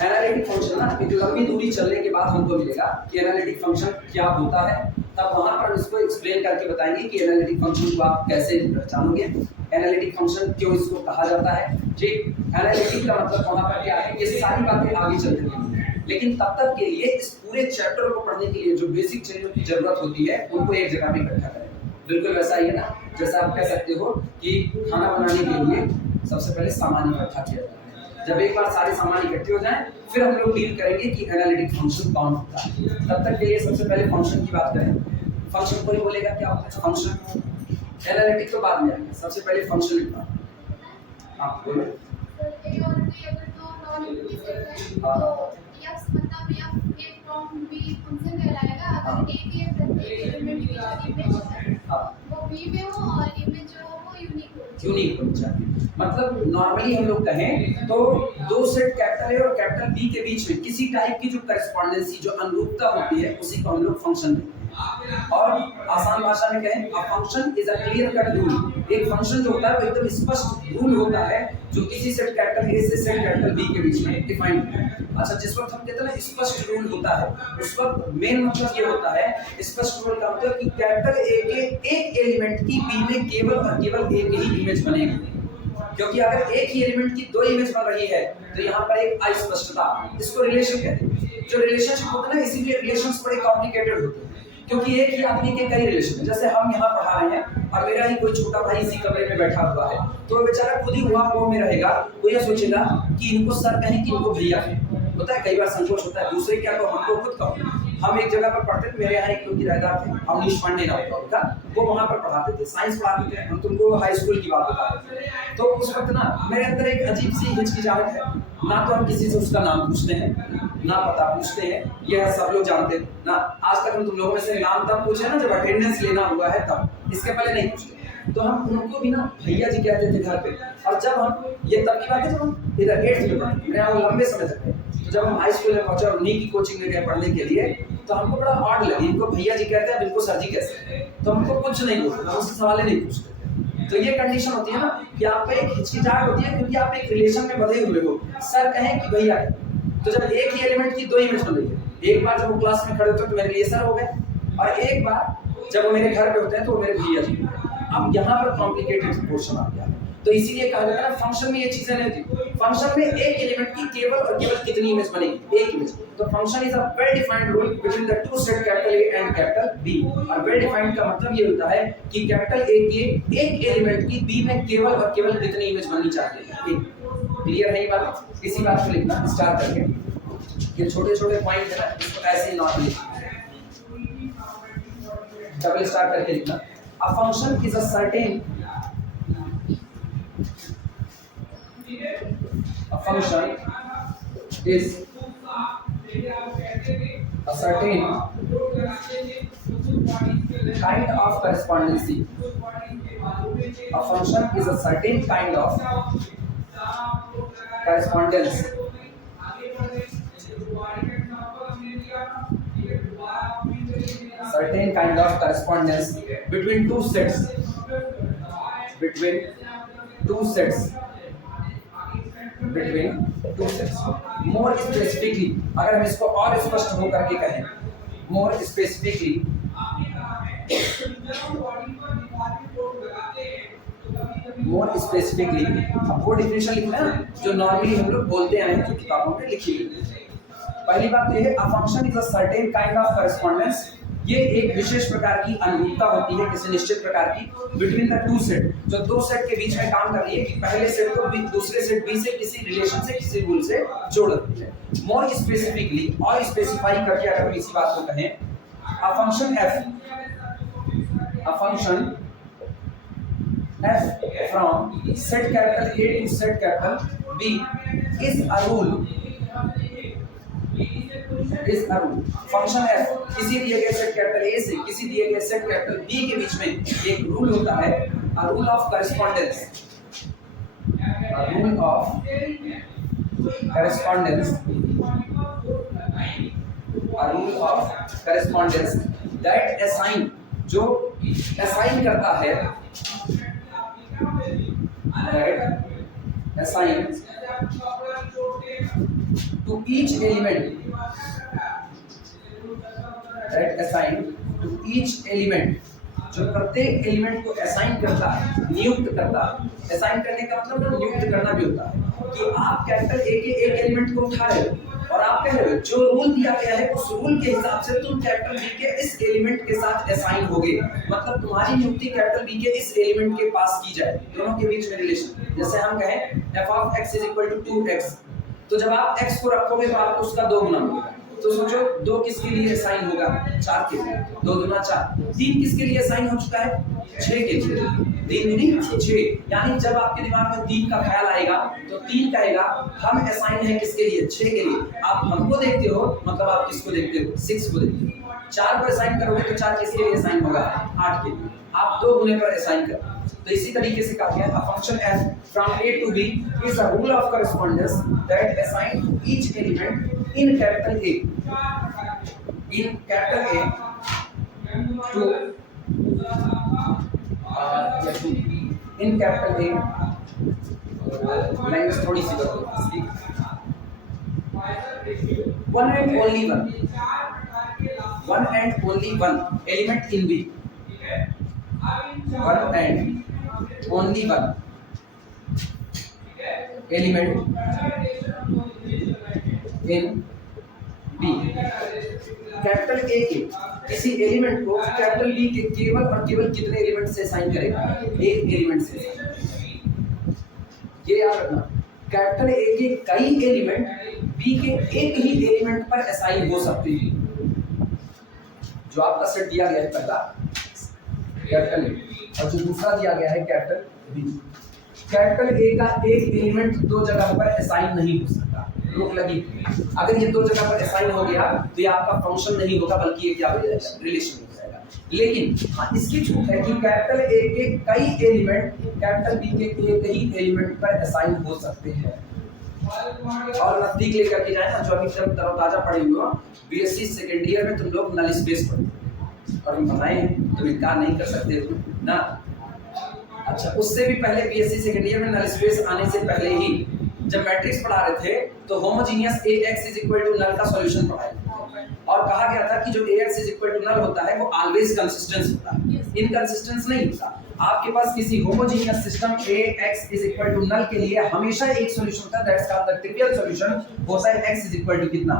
Analytic function ना एक लंबी दूरी चलने के बाद हमको मिलेगा कि एनालिटिक फंक्शन क्या होता है, तब वहां पर हम इसको एक्सप्लेन करके बताएंगे कि एनालिटिक फंक्शन को आप कैसे पहचानोगे, एनालिटिक फंक्शन क्यों इसको कहा जाता है। जी, एनालिटिक का मतलब वहां पर क्या है, ये सारी बातें आगे चलते हैं, लेकिन तब तक के लिए इस पूरे चैप्टर को पढ़ने के लिए जो बेसिक चीजों की जरूरत होती है उनको एक जगह पे इकट्ठा करें। बिल्कुल वैसा ही है ना, जैसा आप कह सकते हो कि खाना बनाने के लिए सबसे पहले सामान इकट्ठा किया जाता है। जब एक बार सारे सामान इकट्ठे हो जाएं, फिर हम लोग डील करेंगे कि एनालिटिक फंक्शन कौन होता है। तब तक के लिए सबसे पहले फंक्शन की बात करें। फंक्शन कोई बोलेगा क्या होता है फंक्शन, एनालिटिक तो बाद में आएगा, सबसे पहले फंक्शन लिखना। आप बोलो। यूनिक होनी चाहिए, मतलब नॉर्मली हम लोग कहें तो दो सेट कैपिटल ए और कैपिटल बी के बीच में किसी टाइप की जो करेस्पॉन्डेंसी, जो अनुरूपता होती है, उसी को हम लोग फंक्शन कहते हैं। और आसान भाषा में कहें, a function is a clear cut rule. एक फंक्शन जो होता है वो एकदम स्पष्ट रूल होता है जो किसी सेट कैपिटल ए से सेट कैपिटल बी के बीच में डिफाइंड है। अच्छा, जिस वक्त हम कहते हैं ना स्पष्ट रूल होता है, उस वक्त मेन मतलब ये होता है, स्पष्ट रूल का मतलब कि कैपिटल ए के एक एलिमेंट की बी में केवल और केवल एक ही इमेज बनेगी। क्योंकि अगर एक ही एलिमेंट की दो इमेज बन रही है तो यहाँ पर एक अस्पष्टता, इसको रिलेशन कहते हैं। जो रिलेशनशिप होता है ना, इसीलिए रिलेशंस बड़े कॉम्प्लिकेटेड होते हैं, क्योंकि एक ही आदमी के कई रिलेशन है। जैसे हम यहाँ पढ़ा रहे हैं और मेरा ही कोई छोटा भाई इसी कमरे में बैठा हुआ है, तो वो बेचारा खुद ही हुआ वो में रहेगा, वो ये सोचेगा कि इनको सर कहें कि इनको भैया कहें। होता है, कई बार संकोच होता है, दूसरे क्या कहो, हमको खुद कहो। हम एक जगह पर पढ़ते थे, मेरे यहाँ एक किराएदार थे, अवनीश पांडे नाम का, वो वहाँ पर पढ़ाते थे, साइंस पढ़ाते थे। हम तुमको हाई स्कूल की बात बताते थे। तो उस वक्त ना मेरे अंदर एक अजीब सी हिचकिचाहट है, ना तो हम किसी से उसका नाम पूछते हैं, ना पता पूछते हैं, यह सब लोग जानते हैं ना। आज तक हम तुम लोगों में से नाम तब पूछे ना जब अटेंडेंस लेना हुआ है, तब, इसके पहले नहीं पूछते। तो हम उनको भी ना भैया जी कहते थे घर पे। और जब हम, ये तब की बात है जब हम इधर 8th में पढ़ते, मेरे वो लंबे समय तक है, तो जब हम हाई स्कूल में पहुंचे और उन्हीं की कोचिंग में गए पढ़ने के लिए, तो हमको बड़ा ऑड लगी, इनको भैया जी कहते हैं, इनको सर जी कैसे, तो हमको कुछ नहीं बोलते, हम उससे सवाल नहीं पूछते। तो ये कंडीशन होती है ना कि आपको एक हिचकिचाहट होती है, क्योंकि आप एक रिलेशन में बंधे हुए हो, सर कहें कि भैया कहें। तो जब एक ही एलिमेंट की दो इमेज बन रही है, एक बार जब वो क्लास में खड़े होते हैं तो मेरे लिए सर हो गए, और एक बार जब वो मेरे घर पे होते हैं तो वो मेरे भैया जी। अब यहाँ पर कॉम्प्लिकेटेड पोर्शन आ गया, तो इसीलिए कहा जाता है फंक्शन में ये चीजें नहीं होती। फंक्शन में एक एलिमेंट की केवल और केवल कितनी इमेज बनेगी, एक इमेज। तो function is a well defined rule between the two set capital A and capital B. और वेल डिफाइंड का मतलब ये होता है कि कैपिटल ए के एक एलिमेंट की बी में केवल और केवल कितनी इमेज बननी चाहिए, एक। क्लियर है ये बात? इसी बात को लिखना स्टार्ट करके, ये छोटे छोटे पॉइंट है ना, इसको ऐसे ही नॉट लिखना, डबल स्टार्ट करके लिखना। A function is a certain, a function is a certain kind of correspondency. A function is a certain kind of correspondence between two sets, more specifically, अगर हम इसको और स्पष्ट होकर के कहें, more specifically, अब वो डिफिनेशन लिखना है जो नॉर्मली हम लोग बोलते आए हैं, जो किताबों में लिखी हुई है। पहली बात ये है, a function is a certain kind of correspondence, ये एक विशेष प्रकार की अनुरूपता होती है, किसी निश्चित प्रकार की, बिटवीन द टू सेट, जो दो सेट के बीच में काम कर रही है, कि पहले सेट को दूसरे सेट बी से किसी रिलेशन से, किसी रूल से जोड़ रही है। मोर स्पेसिफिकली, और स्पेसिफाई करके अगर हम इसी बात को कहें, a function f from set capital A to set capital B is a rule, function f किसी दिए गए सेट कैपिटल A से किसी दिए गए सेट कैपिटल B के बीच में एक रूल होता है, a rule of correspondence, a rule of correspondence that assign, जो assign करता है, that assign to each element, that assign to each element, जो प्रत्येक एलिमेंट को असाइन करता है, नियुक्त करता है। असाइन करने का मतलब नियुक्त करना भी होता है कि आप कैरेक्टर ए के एक एलिमेंट को उठा रहे हो और आप कह रहे हो जो रूल दिया गया है उस रूल के हिसाब से तुम कैरेक्टर बी के इस एलिमेंट के साथ असाइन होगे, मतलब तुम्हारी नियुक्ति कैरेक्टर बी के इस एलिमेंट के पास की जाए, दोनों के बीच में रिलेशन। जैसे हम कहें f of x = 2x, तो जब आप x को रखोगे तो आपको उसका 2 गुना मिलेगा। तो सोचो 2 किसके लिए साइन होगा, 4 के लिए, 2 दूना 4। 3 किसके लिए साइन हो चुका है, 6 के लिए, 3 दूनी 6। यानी जब आपके दिमाग में 3 का ख्याल आएगा तो 3 कहेगा हम असाइन है किसके लिए, 6 के लिए। आप हमको देखते हो मतलब आप किसको देखते हो, 6 को देखते हो। 4 को असाइन करोगे तो 4 किसके लिए असाइन होगा, 8 के लिए। आप 2 गुने पर असाइन करो। तो इसी तरीके से कहा गया a function f from a to b is a rule of correspondence that assign to each element in capital A, in capital A to in capital A language थोड़ी सी बदलो, one and only one element in B, one and only one element in B। Capital A के किसी element को capital B के केवल और केवल कितने एलिमेंट से असाइन करेगा, एक एलिमेंट से। ये याद रखना, कैपिटल ए के कई एलिमेंट बी के एक ही एलिमेंट पर असाइन हो सकते हैं। जो आपका सेट दिया गया है पहला कैपिटल ए और जो दूसरा दिया गया है कैपिटल बी। कैपिटल ए का एक एलिमेंट 2 जगह पर असाइन नहीं हो सकता, रोक लगी। अगर ये 2 जगह पर असाइन हो गया तो ये आपका फंक्शन नहीं होगा बल्कि ये क्या हो जाएगा, रिलेशन हो जाएगा। लेकिन हाँ इसकी छूट है कि कैपिटल ए के कई एलिमेंट कैपिटल बी के एक ही एलिमेंट पर असाइन हो सकते हैं। और नजदीक लेकर के जाए ना, जो अभी तक तरोताजा पढ़े हुए हो, बीएससी सेकेंड ईयर में तुम लोग नल स्पेस पढ़े और हम बताएं तुम इनकार नहीं कर सकते हो ना। अच्छा, उससे भी पहले बीएससी सेकेंड ईयर में नल स्पेस आने से पहले ही जब मैट्रिक्स पढ़ा रहे थे तो होमोजीनियस AX = नल का सॉल्यूशन पढ़ाया और कहा गया था कि जो AX = नल होता है वो ऑलवेज कंसिस्टेंस होता है, इनकंसिस्टेंस नहीं होता। आपके पास किसी होमोजीनियस सिस्टम AX = नल के लिए हमेशा एक सॉल्यूशन होता है, that's called the trivial solution होता है x = कितना,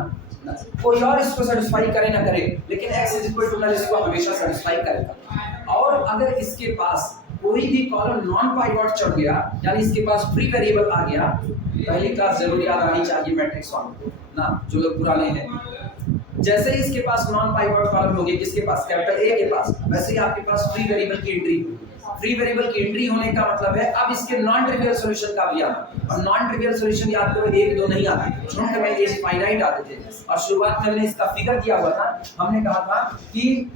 कोई और इसको सेटिस्फाई करे ना करे लेकिन x = नल इसको हमेशा सेटिस्फाई करेगा। और अगर इसके पास कोई भी कॉलम नॉन पाइवट चढ़ गया, यानी इसके पास फ्री वेरिएबल आ गया, पहली क्लास जरूर याद आनी चाहिए मैट्रिक्स वालों को ना, जो लोग पुराने हैं। जैसे ही इसके पास नॉन पाइवट कॉलम होगी, किसके पास, कैपिटल ए के पास, वैसे ही आपके पास फ्री वेरिएबल की एंट्री होगी। फ्री वेरिएबल की एंट्री होने का मतलब है अब इसके नॉन ट्रिवियल सॉल्यूशन का भी आना, और नॉन ट्रिवियल सॉल्यूशन याद करो 1 2 नहीं आते, झुंड में ये फाइनाइट आते थे। और शुरुआत में हमने इसका फिगर किया हुआ था, हमने कहा था कि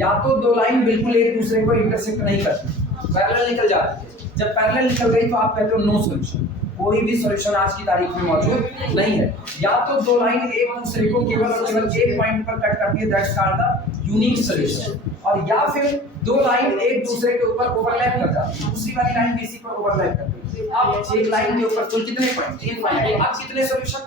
या तो 2 लाइन बिल्कुल एक दूसरे को इंटरसेक्ट नहीं करती, पैरेलल निकल जाती है। जब पैरेलल निकल गई तो आप कहते हो नो सॉल्यूशन, कोई भी सॉल्यूशन आज की तारीख में मौजूद नहीं है। या तो 2 लाइन एक दूसरे को केवल और केवल एक पॉइंट पर कट करती है, that's called the unique solution. और या फिर 2 लाइन एक दूसरे के ऊपर ओवरलैप कर जाती है, दूसरी वाली लाइन किसी पर ओवरलैप करती है। अब एक लाइन के ऊपर कुल कितने पॉइंट, इनफाइनाइट। अब कितने सॉल्यूशन,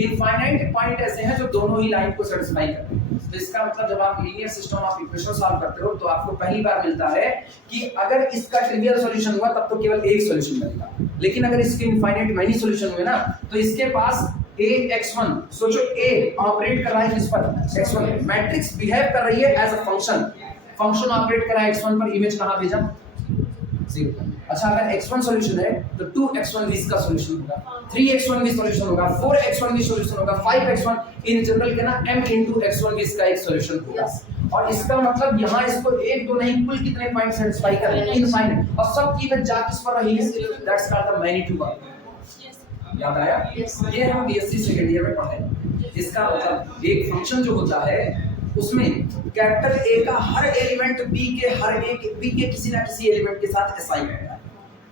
इनफाइनाइट पॉइंट ऐसे हैं जो दोनों ही लाइन को सेटिस्फाई करते हैं। तो इसका मतलब जब आप linear system of equation solve करते हो तो आपको पहली बार मिलता है कि अगर इसका ट्रिवियल सॉल्यूशन हुआ तब तो केवल एक सॉल्यूशन मिलेगा, लेकिन अगर इसके इनफाइनाइट मैनी सॉल्यूशन हुए ना तो इसके पास AX1, सोचो A ऑपरेट कर रहा है किस पर, X1, मैट्रिक्स बिहेव कर रही है as a function, function operate कर रहा है X1 पर, इमेज कहां भेजा, 0। अच्छा, अगर x1 सॉल्यूशन है तो 2x1 भी इसका सॉल्यूशन होगा, 3x1 भी सॉल्यूशन होगा, 4x1 भी सॉल्यूशन होगा, 5x1 इन जनरल के ना m into x1 भी इसका एक सॉल्यूशन होगा। और इसका मतलब यहाँ इसको 1 2 नहीं कुल कितने पॉइंट सेटिस्फाई कर रहे हैं, इनफाइनाइट। और सब की इमेज जा किस पर रही है, that's called the many to one. याद आया, ये हम बीएससी सेकेंड ईयर में पढ़े। इसका मतलब एक फंक्शन जो होता है उसमें कैपिटल ए का हर एलिमेंट बी के किसी ना किसी एलिमेंट के साथ असाइन होता है।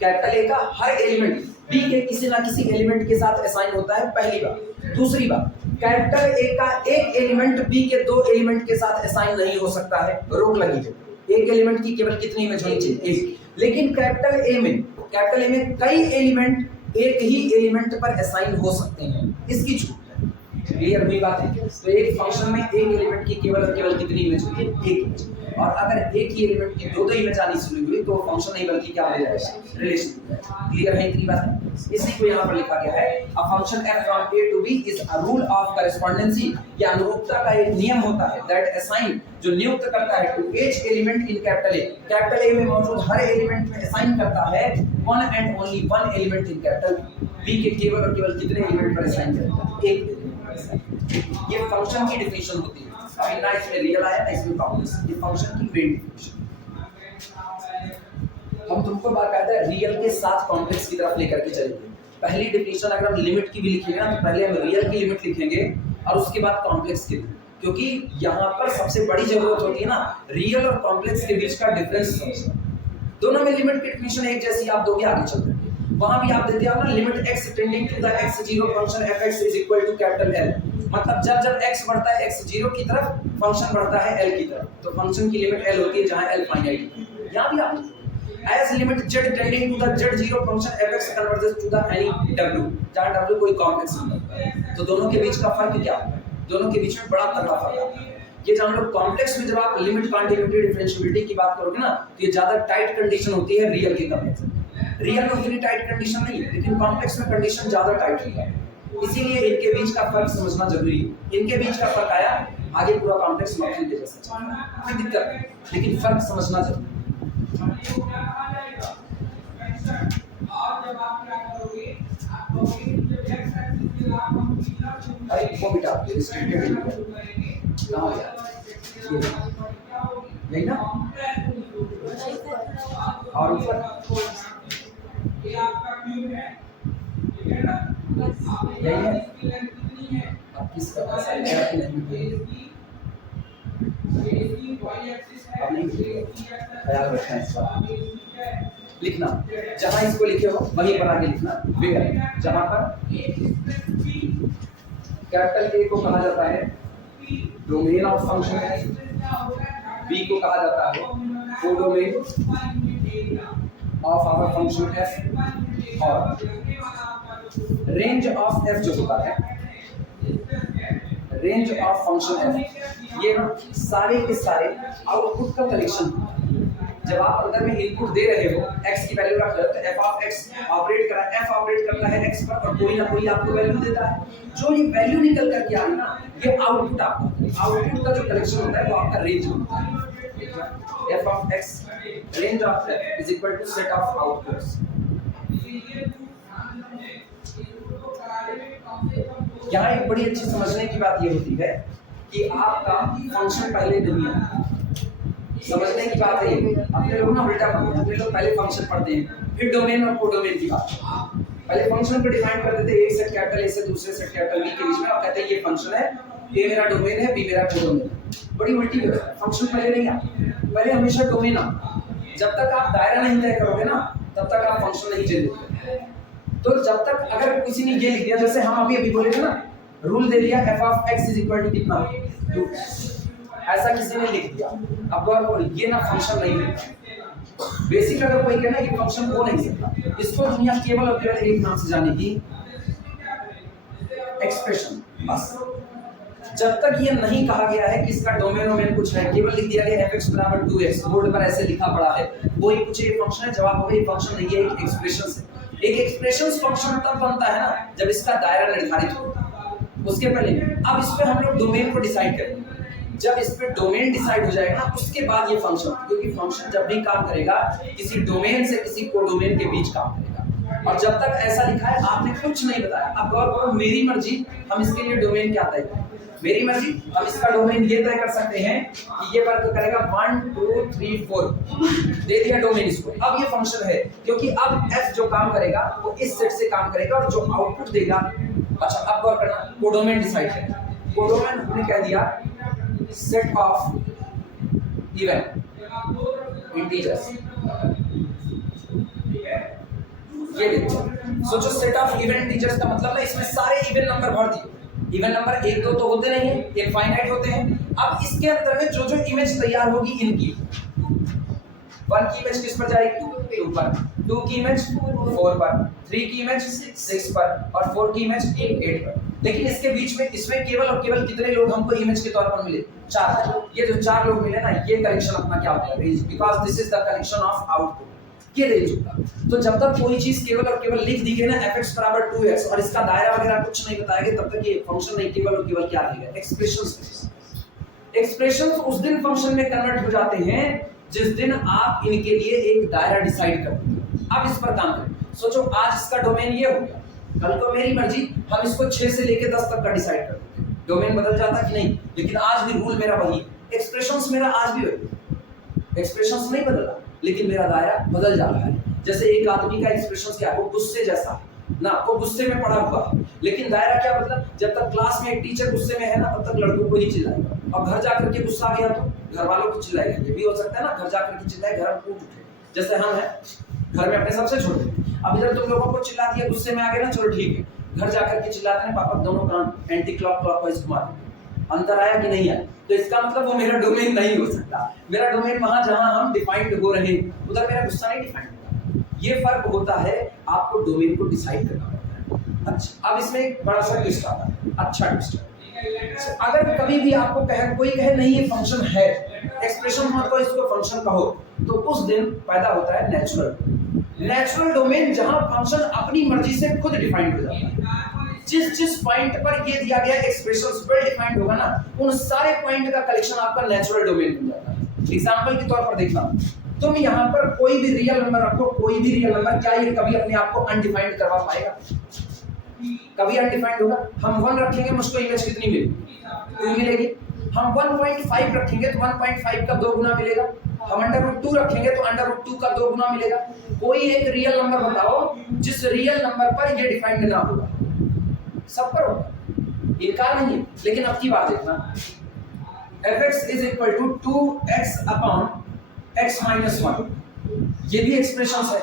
कैपिटल ए का हर एलिमेंट बी के किसी ना किसी एलिमेंट के साथ असाइन होता है, पहली बात। दूसरी बात, कैपिटल ए का एक एलिमेंट बी के दो एलिमेंट के साथ असाइन नहीं हो सकता है, रोक लगी है। एक एलिमेंट की केवल कितनी इमेज होनी चाहिए? एक। लेकिन कैपिटल ए में कई एलिमेंट एक ही एलिमेंट पर असाइन हो सकते हैं, इसकी छूट है। क्लियर हुई बात है? तो एक फंक्शन में एक एलिमेंट की केवल और केवल कितनी इमेज होती है? एक इमेज। और अगर एक ही एलिमेंट की दो इमेज आनी शुरू हुई तो फंक्शन नहीं बल्कि क्या हो जाएगा? रिलेशन। क्लियर है इतनी बात है? इसी को यहाँ पर लिखा गया है, a function f from a to b is a rule of correspondency। यह अनुरूपता का एक नियम होता है, that assign जो नियुक्त करता है to each element in capital A। Capital A में मौजूद हर एलिमेंट में असाइन करता है one and only one element in capital B के केवल और केवल कितने एलिमेंट पर असाइन करता है? एक एलिमेंट पर असाइन। ये फंक्शन की डेफिनेशन होती है। अभी ना इसमें रियल आया ना इसमें कॉम्प्लेक्स, ये फंक्शन की मेन डेफिनेशन। हम तुमको बाकायदा रियल के साथ कॉम्प्लेक्स की तरफ लेकर के चलेंगे। पहली डेफिनेशन अगर हम लिमिट की भी लिखेंगे ना तो पहले हम रियल की लिमिट लिखेंगे और उसके बाद कॉम्प्लेक्स की, क्योंकि यहाँ पर सबसे बड़ी जरूरत होती है ना रियल और कॉम्प्लेक्स के बीच का डिफरेंस समझना। दोनों में लिमिट की डेफिनेशन एक जैसी आप दोगे आगे चल करके। वहां भी आप देते हो ना limit x tending to the x0 function fx is equal to capital L। मतलब जब x बढ़ता है x0 की तरफ, फंक्शन बढ़ता है L की तरफ, तो फंक्शन की लिमिट L होती है जहां L फाइनाइट है। यहां भी आप as limit z tending to the z0 function fx converges to the any w, जहां w कोई कॉम्प्लेक्स नंबर है। तो दोनों के बीच का फर्क क्या है? दोनों के बीच में बड़ा तगड़ा फर्क आता है। ये जब हम लोग कॉम्प्लेक्स में जब आप लिमिट कॉन्टिन्यूटी डिफरेंशिएबिलिटी की बात करोगे ना तो ये ज्यादा टाइट कंडीशन होती है रियल के कंपैरिजन। रियल में उतनी टाइट कंडीशन नहीं है, लेकिन कॉम्प्लेक्स में कंडीशन ज्यादा टाइट होती है। इसीलिए इनके बीच का फर्क समझना जरूरी है। इनके बीच का फर्क आया आगे पूरा कॉम्प्लेक्स मॉडल के जैसा चलता है, कोई दिक्कत नहीं, लेकिन फर्क समझना जरूरी है। अरे वो बेटा रिस्ट्रिक्टेड कहाँ गया? यही ना? और ऊपर यही है। अब किसका पास आएगा कि नहीं? अब नहीं ख्याल रखना इस बात। लिखना जहां इसको लिखे हो वहीं पर आगे लिखना वेयर, जहां पर कैपिटल ए को कहा जाता है डोमेन ऑफ फंक्शन है, बी को कहा जाता है codomain of our function f, और रेंज ऑफ एफ जो होता है रेंज ऑफ फंक्शन एफ, ये सारे के सारे आउटपुट का कलेक्शन। जब आप अंदर में इनपुट दे रहे हो x की वैल्यू रख रहे हो तो f ऑफ x ऑपरेट कर रहा है, f ऑपरेट करता है x पर और कोई ना कोई आपको वैल्यू देता है। जो ये वैल्यू निकल करके आ रही ना ये आउटपुट आपका, आउटपुट का जो कलेक्शन होता है वो आपका रेंज होता है। f of x range of f is equal to set of outputs. यहाँ एक बड़ी अच्छी समझने की बात ये होती है कि आपका फंक्शन पहले नहीं है। समझने की बात है ये, अपने लोग ना उल्टा पढ़ते हैं। अपने लोग पहले फंक्शन पढ़ते हैं फिर डोमेन और कोडोमेन की बात। पहले फंक्शन को डिफाइन कर देते हैं एक सेट कैपिटल ए से दूसरे सेट कैपिटल बी के बीच में, और कहते हैं ये फंक्शन है, ए मेरा डोमेन है, बी मेरा कोडोमेन है। बड़ी उल्टी बात है। फंक्शन पहले नहीं आता, पहले हमेशा डोमेन आता। जब तक आप दायरा नहीं तय करोगे ना तब तक आप फंक्शन नहीं जनरेट। तो जब तक अगर किसी ने ये लिख दिया, जैसे हम अभी बोले थे ना रूल दे दिया f of x is equal to कितना 2, ऐसा किसी ने लिख दिया। अब गौर ये ना फंक्शन नहीं है। बेसिक अगर कोई कहना कि फंक्शन हो नहीं सकता, इसको दुनिया केवल और केवल एक नाम से जानेगी, एक्सप्रेशन। बस जब तक ये नहीं कहा गया है कि इसका डोमेन वोमेन कुछ है, केवल लिख दिया गया fx बराबर 2x, बोर्ड पर ऐसे लिखा पड़ा है, वो ही कुछ एक फंक्शन है, जवाब होगा ये फंक्शन नहीं है, एक एक्सप्रेशन है। एक एक्सप्रेशन फंक्शन तब बनता है ना जब इसका दायरा निर्धारित हो, उसके पहले। अब इस पे हम लोग डोमेन को डिसाइड करेंगे। जब इस पे डोमेन डिसाइड हो जाएगा ना उसके बाद ये फंक्शन, क्योंकि फंक्शन जब भी काम करेगा किसी डोमेन से किसी कोडोमेन के बीच काम करेगा। और जब तक ऐसा लिखा है आपने कुछ नहीं बताया। अब गौर करो, मेरी मर्जी हम इसके लिए डोमेन क्या तय करें। मेरी मर्जी हम इसका डोमेन ये तय कर सकते हैं कि ये वर्क करेगा 1 2 3 4, दे दिया डोमेन इसको। अब ये फंक्शन है क्योंकि अब f जो काम करेगा वो इस सेट से काम करेगा और जो आउटपुट देगा। अच्छा अब गौर करना, कोडोमेन डिसाइड करें। कोडोमेन हमने कह दिया सेट ऑफ इवन इंटीजर्स, ये देखो। सोचो सेट ऑफ इवन इंटीजर्स का मतलब है इसमें सारे इवन नंबर भर दिए। इवन नंबर 1 2 तो होते नहीं है, इनफाइनाइट होते हैं। अब इसके अंदर में जो जो इमेज तैयार होगी इनकी, 1 की इमेज किस पर जाएगी 2 पर, 2 की इमेज 4 पर, 3 की इमेज 6 पर और 4 की इमेज 8 पर। लेकिन इसके बीच में इसमें केवल और केवल कितने लोग हमको इमेज के तौर पर मिले 4। ये जो 4 लोग मिले ना, ये कलेक्शन अपना क्या होता है range, because this is the collection of output, ये रेंज होगा। तो जब तक कोई चीज केवल और केवल लिख दी गई ना fx बराबर 2x और इसका दायरा वगैरह कुछ नहीं बताया गया, तब तक ये फंक्शन नहीं, केवल और केवल क्या रहेगा एक्सप्रेशंस। एक्सप्रेशंस उस दिन फंक्शन में कन्वर्ट हो जाते हैं जिस दिन आप इनके लिए एक दायरा डिसाइड करते हैं। अब इस पर काम करें। सोचो आज इसका डोमेन ये हो गया, कल को मेरी मर्जी हम इसको 6 से लेके 10 तक का डिसाइड कर देते हैं। डोमेन बदल जाता कि नहीं, लेकिन आज भी रूल मेरा वही है। एक्सप्रेशंस मेरा आज भी वही, एक्सप्रेशंस नहीं बदला, लेकिन मेरा दायरा बदल जा रहा है। जैसे एक आदमी का एक्सप्रेशंस क्या है, वो गुस्से जैसा है ना, वो गुस्से में पड़ा हुआ है, लेकिन दायरा क्या मतलब, जब तक क्लास में एक टीचर गुस्से में है ना, तब तक लड़कों को ही चिल्लाएगा, और घर जाकर के गुस्सा आ गया तो घर वालों को चिल्लाएगा। ये भी हो सकता है ना, घर जाकर के चिल्लाए, घर में कूद उठे, जैसे हम हैं घर में अपने सबसे छोटे। अब इधर तुम लोगों को चिल्ला दिया, गुस्से में आ गए ना, चलो ठीक है, घर जाकर के चिल्लाते हैं पापा दोनों कान एंटी क्लॉकवाइज घुमा दें। अंतर आया कि नहीं आया? तो इसका मतलब वो मेरा डोमेन नहीं हो सकता। मेरा डोमेन वहां जहां हम डिफाइंड हो रहे हैं, उधर मेरा गुस्सा नहीं डिफाइंड होगा। ये फर्क होता है, आपको डोमेन को डिसाइड करना पड़ता है। अच्छा, अब इसमें एक बड़ा सा ट्विस्ट आता है, अच्छा ट्विस्ट। अगर कभी भी आपको कोई कहे नहीं ये फंक्शन है, एक्सप्रेशन मत कहो, इसको फंक्शन कहो, तो उस दिन पैदा होता है नेचुरल डोमेन, जहां फंक्शन अपनी मर्जी से खुद डिफाइंड हो जाता है। जिस पॉइंट पर ये दिया गया एक्सप्रेशंस वेल डिफाइंड होगा ना, उन सारे पॉइंट का कलेक्शन आपका नेचुरल डोमेन बन जाता है। एग्जांपल के तौर पर देखना, तुम यहाँ पर कोई भी रियल नंबर रखो, कोई भी रियल नंबर, क्या ये कभी अपने आप को अनडिफाइंड करवा पाएगा? कभी अनडिफाइंड होगा? हम 1 रखेंगे, मुझको इमेज कितनी मिलेगी 2 मिलेगी। हम 1.5 रखेंगे तो 1.5 का 2 गुना मिलेगा। हम √2 रखेंगे तो √2 का 2 गुना मिलेगा। कोई एक रियल नंबर बताओ जिस रियल नंबर पर ये डिफाइंड ना होगा। सब पर होगा, इनकार नहीं है। लेकिन अब की बात देखना, fx = 2x upon x - 1, ये भी एक्सप्रेशन है,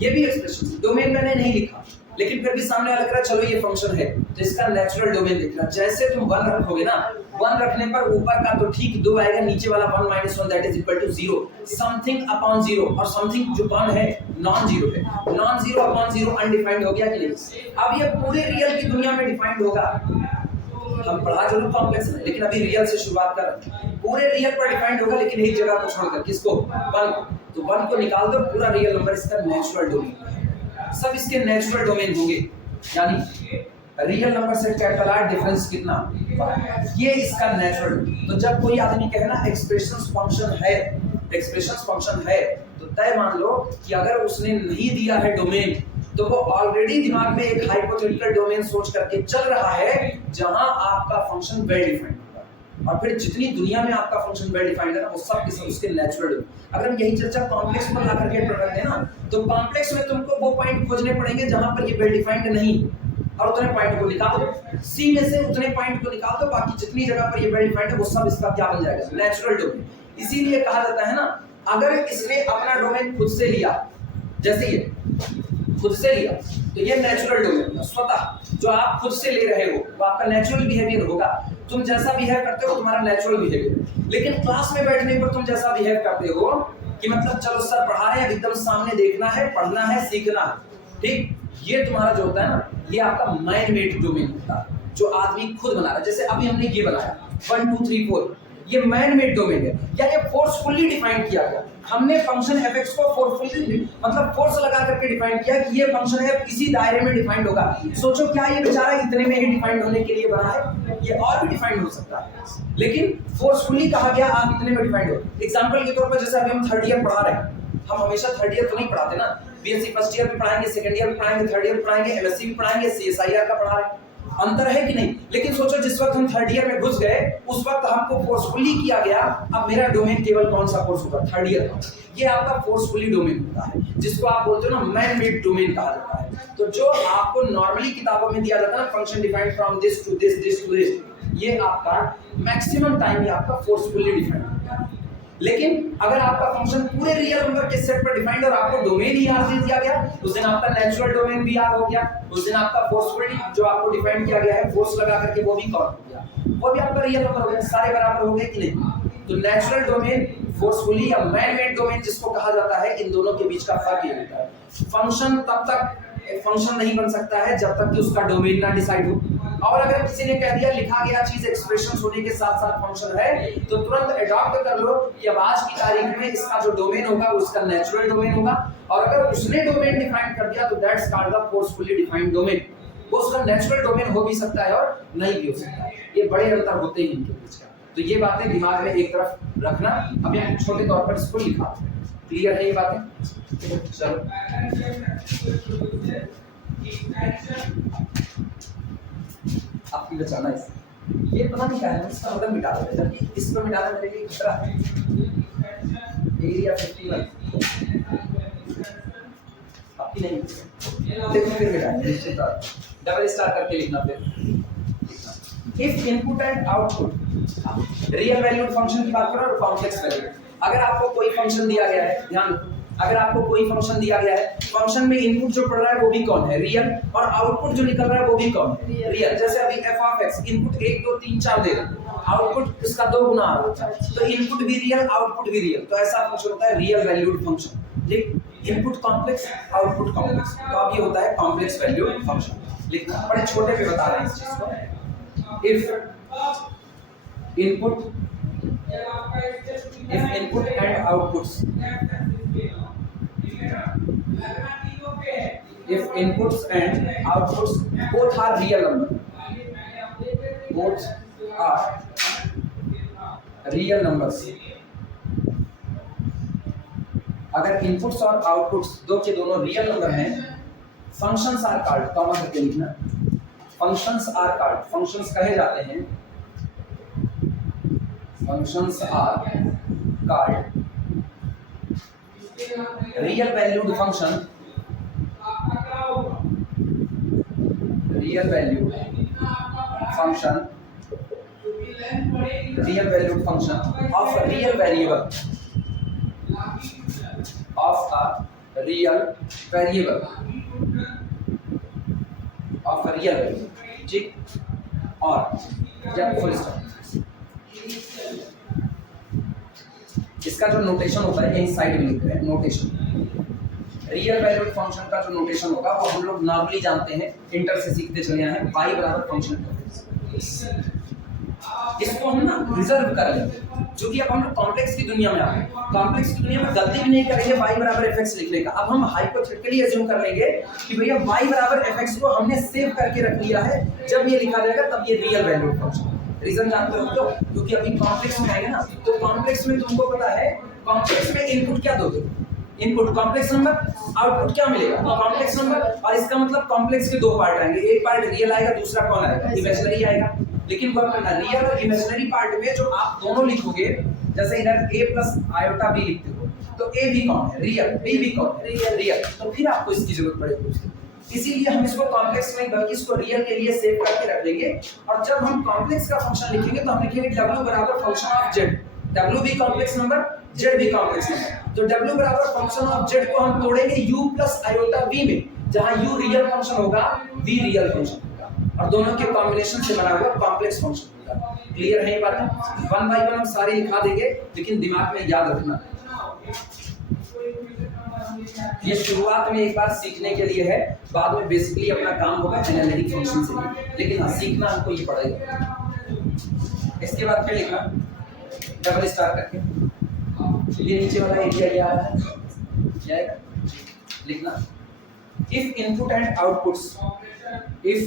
ये भी एक्सप्रेशन। डोमेन मैंने नहीं लिखा, लेकिन फिर भी सामने लग रहा है चलो ये फंक्शन है, तो इसका नेचुरल डोमेन दिख रहा है। जैसे तुम 1 रखोगे ना, 1 रखने पर ऊपर का तो ठीक 2 आएगा, नीचे वाला 1 - 1 that is equal to 0, something upon 0, और समथिंग जो 1 है नॉन जीरो है, नॉन जीरो अपॉन 0 अनडिफाइंड हो गया कि नहीं? अब ये पूरे रियल की दुनिया में डिफाइंड होगा। हम पढ़ा जरूर कॉम्प्लेक्स है, लेकिन अभी रियल से शुरुआत कर रहे हैं। पूरे रियल पर डिफाइंड होगा, लेकिन एक जगह को छोड़कर, किसको? 1 को। तो 1 को निकाल दो, पूरा रियल नंबर इसका नेचुरल डोमेन है। सब इसके नेचुरल डोमेन होंगे, यानी रियल नंबर से कैपिटल आर डिफरेंस कितना, ये इसका नेचुरल। तो जब कोई आदमी कहे ना एक्सप्रेशंस फंक्शन है, एक्सप्रेशंस फंक्शन है, तो तय मान लो कि अगर उसने नहीं दिया है डोमेन, तो वो ऑलरेडी दिमाग में एक हाइपोथेटिकल डोमेन सोच करके चल रहा है जहां आपका फंक्शन वेल डिफाइंड होगा। और फिर जितनी दुनिया में आपका फंक्शन वेल डिफाइंड है ना, वो सब के सब उसके नेचुरल डोमेन। अगर हम यही चर्चा कॉम्प्लेक्स पर ला करके करते हैं ना, तो कॉम्प्लेक्स में तुमको वो पॉइंट खोजने पड़ेंगे जहां पर ये वेल डिफाइंड नहीं, और उतने पॉइंट को निकाल दो। सी में से उतने पॉइंट को निकाल दो, बाकी जितनी जगह पर ये वेल डिफाइंड है वो सब इसका क्या बन जाएगा, नेचुरल डोमेन। इसीलिए कहा जाता है ना, अगर इसने अपना डोमेन खुद से लिया, जैसे ये खुद से लिया, तो ये नेचुरल डोमेन, स्वतः जो आप खुद से ले रहे हो वो आपका नेचुरल बिहेवियर होगा। तुम जैसा बिहेव करते हो तुम्हारा नेचुरल बिहेवियर। लेकिन क्लास में बैठने पर तुम जैसा बिहेव करते हो कि मतलब चलो सर पढ़ा रहे हैं, एकदम सामने देखना है, पढ़ना है, सीखना है, ठीक, ये तुम्हारा जो होता है ना, ये आपका माइंड मेड डोमेन होता है, जो आदमी खुद बना रहा है। जैसे अभी हमने ये बनाया 1 2 3 4, ये मैन मेड डोमेन है, या ये फोर्सफुली डिफाइन किया गया। हमने फंक्शन fx को फोर्सफुली मतलब फोर्स लगा करके डिफाइन किया कि ये फंक्शन है, इसी दायरे में डिफाइंड होगा। सोचो क्या ये बेचारा इतने में ही डिफाइंड होने के लिए बना है? ये और भी डिफाइंड हो सकता है, लेकिन फोर्सफुली कहा गया आप इतने में डिफाइंड हो। एग्जांपल के तौर पर जैसे अभी हम 3rd ईयर पढ़ा रहे हैं, हम हमेशा 3rd ईयर तो नहीं पढ़ाते ना, बीएससी फर्स्ट ईयर भी पढ़ाएंगे, 2nd ईयर भी पढ़ाएंगे, 3rd ईयर पढ़ाएंगे, एमएससी भी पढ़ाएंगे, सीएसआईआर का पढ़ा रहे हैं, अंतर है कि नहीं? लेकिन सोचो जिस वक्त हम 3rd ईयर में घुस गए, उस वक्त हमको फोर्सफुली किया गया, अब मेरा डोमेन केवल कौन सा कोर्स होगा, 3rd ईयर का। ये आपका फोर्सफुली डोमेन होता है, जिसको आप बोलते हो ना मैन मेड डोमेन कहा जाता है। तो जो आपको नॉर्मली किताबों में दिया जाता है ना, function defined from this to this, this to this, ये आपका मैक्सिमम टाइम ये आपका फोर्सफुली डिफाइंड होता है। लेकिन अगर आपका फंक्शन पूरे रियल नंबर के सेट पर डिफाइंड और आपको डोमेन ही आर दे दिया गया, उस दिन आपका नेचुरल डोमेन भी आर हो गया, उस दिन आपका फोर्सफुली जो आपको डिफाइन किया गया है फोर्स लगा करके वो भी कौन हो गया, वो भी आपका रियल नंबर हो गया। सारे बराबर हो गए कि नहीं? तो नेचुरल डोमेन, फोर्सफुली या मैन मेड डोमेन जिसको कहा जाता है, इन दोनों के बीच का फर्क ये होता है। फंक्शन तब तक फंक्शन नहीं बन सकता है जब तक कि उसका डोमेन ना डिसाइड हो। और अगर किसी ने कह दिया लिखा गया चीज एक्सप्रेशन होने के साथ साथ फंक्शन है, तो तुरंत अडॉप्ट कर लो कि अब आज की तारीख में इसका जो डोमेन होगा वो उसका नेचुरल डोमेन होगा। और अगर उसने डोमेन डिफाइन कर दिया तो that's called the forcefully defined domain. वो उसका नेचुरल डोमेन हो भी सकता है और नहीं भी हो सकता है। ये बड़े अंतर होते हैं इनके बीच का। तो ये बातें दिमाग में एक तरफ रखना। अब यहाँ छोटे तौर पर इसको लिखा, क्लियर है ये बातें? चलो आपकी बचाना इस ये पता नहीं क्या है, इसका मतलब मिटा देते हैं, जबकि इसको मिटाना मेरे लिए खतरा है। एरिया 51 आपकी नहीं देखो, फिर मिटाएंगे निश्चित तौर डबल स्टार करके लिखना। फिर if input and output real valued function की बात करो और कॉम्प्लेक्स वैल्यू। अगर आपको कोई फंक्शन दिया गया है, ध्यान रखो, अगर आपको कोई फंक्शन दिया गया है, फंक्शन में इनपुट जो पड़ रहा है वो भी कौन है? रियल, और आउटपुट जो निकल रहा है वो भी कौन है? रियल। जैसे अभी f ऑफ x इनपुट 1 2 3 4 दे रहा, आउटपुट इसका 2 गुना आ रहा है, तो इनपुट भी रियल आउटपुट भी रियल, तो ऐसा फंक्शन होता है रियल वैल्यूड फंक्शन। ठीक, इनपुट कॉम्प्लेक्स आउटपुट कॉम्प्लेक्स, तो अब ये होता है कॉम्प्लेक्स वैल्यूड फंक्शन। लिखना बड़े छोटे पे बता रहे हैं इस चीज को। if input and outputs both are real numbers अगर इनपुट्स और आउटपुट्स दो के दोनों रियल नंबर हैं, फंक्शंस आर कॉल्ड, कॉमा करके लिखना, फंक्शंस आर कॉल्ड, फंक्शंस कहे जाते हैं, functions are called real valued function, real valued function of a real variable, of a real variable, of a real variable, ठीक। और जब full stop, इसका जो नोटेशन होता है यही साइड में लिख रहे हैं नोटेशन। रियल वैल्यूड फंक्शन का जो नोटेशन होगा वो हम लोग नॉर्मली जानते हैं, इंटर से सीखते चले आए हैं, y बराबर फंक्शन का। इसको हम ना रिजर्व कर लेंगे, क्योंकि अब हम लोग कॉम्प्लेक्स की दुनिया में आ गए। कॉम्प्लेक्स की दुनिया में गलती भी नहीं करेंगे y बराबर fx लिखने का। अब हम हाइपोथेटिकली अज्यूम कर लेंगे कि भैया y बराबर fx को हमने सेव करके रख लिया है, जब ये लिखा जाएगा तब ये रियल वैल्यूड फंक्शन। रीजन जानते हो क्यों? क्योंकि अभी कॉम्प्लेक्स में आएंगे ना, तो कॉम्प्लेक्स में तुमको पता है, कॉम्प्लेक्स में इनपुट क्या दोगे? इनपुट कॉम्प्लेक्स नंबर, आउटपुट क्या मिलेगा? Complex number. और इसका मतलब कॉम्प्लेक्स के दो पार्ट आएंगे, एक पार्ट रियल आएगा, दूसरा कौन आएगा? इमेजिनरी आएगा। लेकिन वो करना रियल और इमेजिनरी पार्ट में जो आप दोनों लिखोगे, जैसे इधर a प्लस आयोटा b लिखते हो, तो a भी कौन है? रियल, b भी कौन है? रियल। तो फिर आपको इसकी जरूरत पड़ेगी, इसीलिए हम इसको कॉम्प्लेक्स में बल्कि इसको रियल के लिए सेव करके रख लेंगे। और जब हम कॉम्प्लेक्स का फंक्शन लिखेंगे तो हम लिखेंगे w बराबर फंक्शन ऑफ z, w भी कॉम्प्लेक्स नंबर, z भी कॉम्प्लेक्स नंबर। तो w बराबर फंक्शन ऑफ z को हम तोड़ेंगे u प्लस आयोटा v में, जहां u रियल फंक्शन होगा, v रियल फंक्शन होगा, और दोनों के कॉम्बिनेशन से बना हुआ कॉम्प्लेक्स फंक्शन होगा। क्लियर है ये बात? वन बाय वन हम सारे लिखा देंगे, लेकिन दिमाग में याद रखना, ये शुरुआत में एक बार सीखने के लिए है, बाद में बेसिकली अपना काम होगा जेनेरिक फंक्शन से ही, लेकिन हाँ सीखना हमको ये पड़ेगा। इसके बाद फिर लिखना डबल स्टार करके, ये नीचे वाला एरिया ये आ रहा है, जाएगा लिखना if input and outputs, if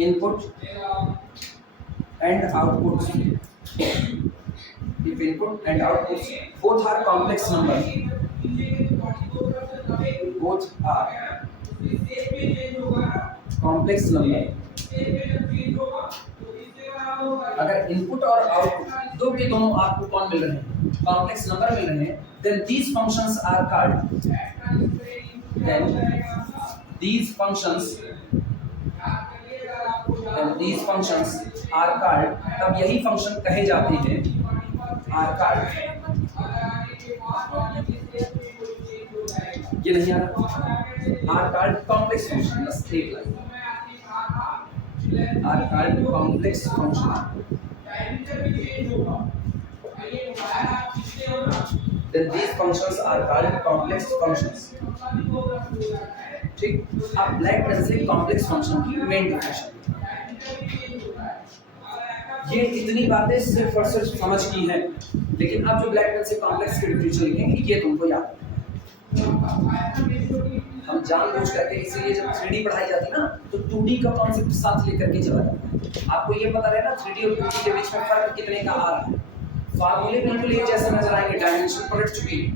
input and outputs, if input and outputs both are complex numbers, both are complex number, अगर इनपुट और आउटपुट दो के दोनों आपको कौन मिल रहे हैं? कॉम्प्लेक्स नंबर मिल रहे हैं, then these functions are called, then these functions are called, तब यही फंक्शन कहे जाते हैं, आर कार्ड, ये नहीं आ रहा, आर कार्ड कॉम्प्लेक्स फंक्शन, बस एक line, are called complex function, then these functions are called complex functions। ठीक, अब ब्लैक पेन से कॉम्प्लेक्स फंक्शन की मेन डेफिनेशन, ये इतनी बातें सिर्फ और सिर्फ समझ की हैं, लेकिन अब जो ब्लैक पेन से कॉम्प्लेक्स की डेफिनेशन लिखेंगे ये तुमको याद है। हम जानबूझ करके इसीलिए जब 3D पढ़ाई जाती है ना तो 2D का कॉन्सेप्ट साथ लेकर के चला जाता है। आपको ये पता रहेगा 3D और 2D के बीच में फर्क कितने का आ रहा है। फार्मूले बिल्कुल एक जैसे नजर आएंगे, डायमेंशन पलट चुकी है।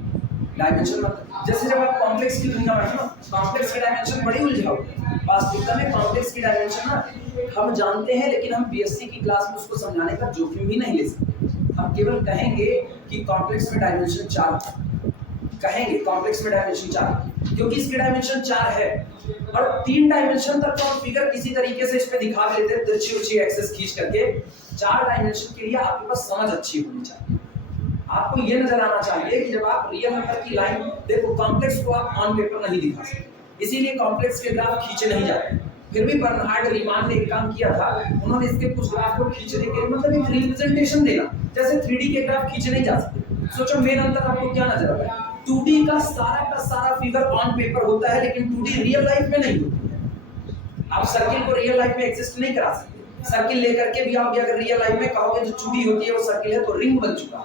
डायमेंशन मतलब जैसे जब आप कॉम्प्लेक्स की दुनिया में ना, कॉम्प्लेक्स की डायमेंशन बड़ी उलझाओगे। वास्तविकता में कॉम्प्लेक्स की डायमेंशन ना हम जानते हैं, लेकिन हम बीएससी की क्लास में उसको समझाने का जोखिम भी नहीं ले सकते। हम केवल कहेंगे कि कॉम्प्लेक्स में डायमेंशन 4 कहेंगे, कॉम्प्लेक्स में डायमेंशन 4 क्योंकि इसकी डायमेंशन 4 है और 3 डायमेंशन तक तो हम फिगर किसी तरीके से इस पे दिखा देते हैं, तिरछी उछी एक्सेस खींच करके। 4 डायमेंशन के लिए आपके पास समझ अच्छी होनी चाहिए। आपको ये नजर आना चाहिए कि जब आप रियल नंबर की लाइन देखो, कॉम्प्लेक्स को आप ऑन पेपर नहीं दिखा सकते, इसीलिए कॉम्प्लेक्स के ग्राफ खींचे नहीं जाते। फिर भी बर्नहार्ड रीमान ने एक काम किया था, उन्होंने इसके कुछ ग्राफ को खींचने के मतलब एक रिप्रेजेंटेशन देना, जैसे 3D के ग्राफ खींचे नहीं जा सकते। सोचो मेन अंतर आपको क्या नजर आ रहा है, 2D का सारा फिगर ऑन पेपर होता है, लेकिन 2D रियल लाइफ में नहीं होता। आप सर्किल को रियल लाइफ में एग्जिस्ट नहीं करा सकते। सर्किल लेकर के भी आप अगर रियल लाइफ में कहोगे जो चूड़ी होती है वो सर्किल है, तो रिंग बन चुका है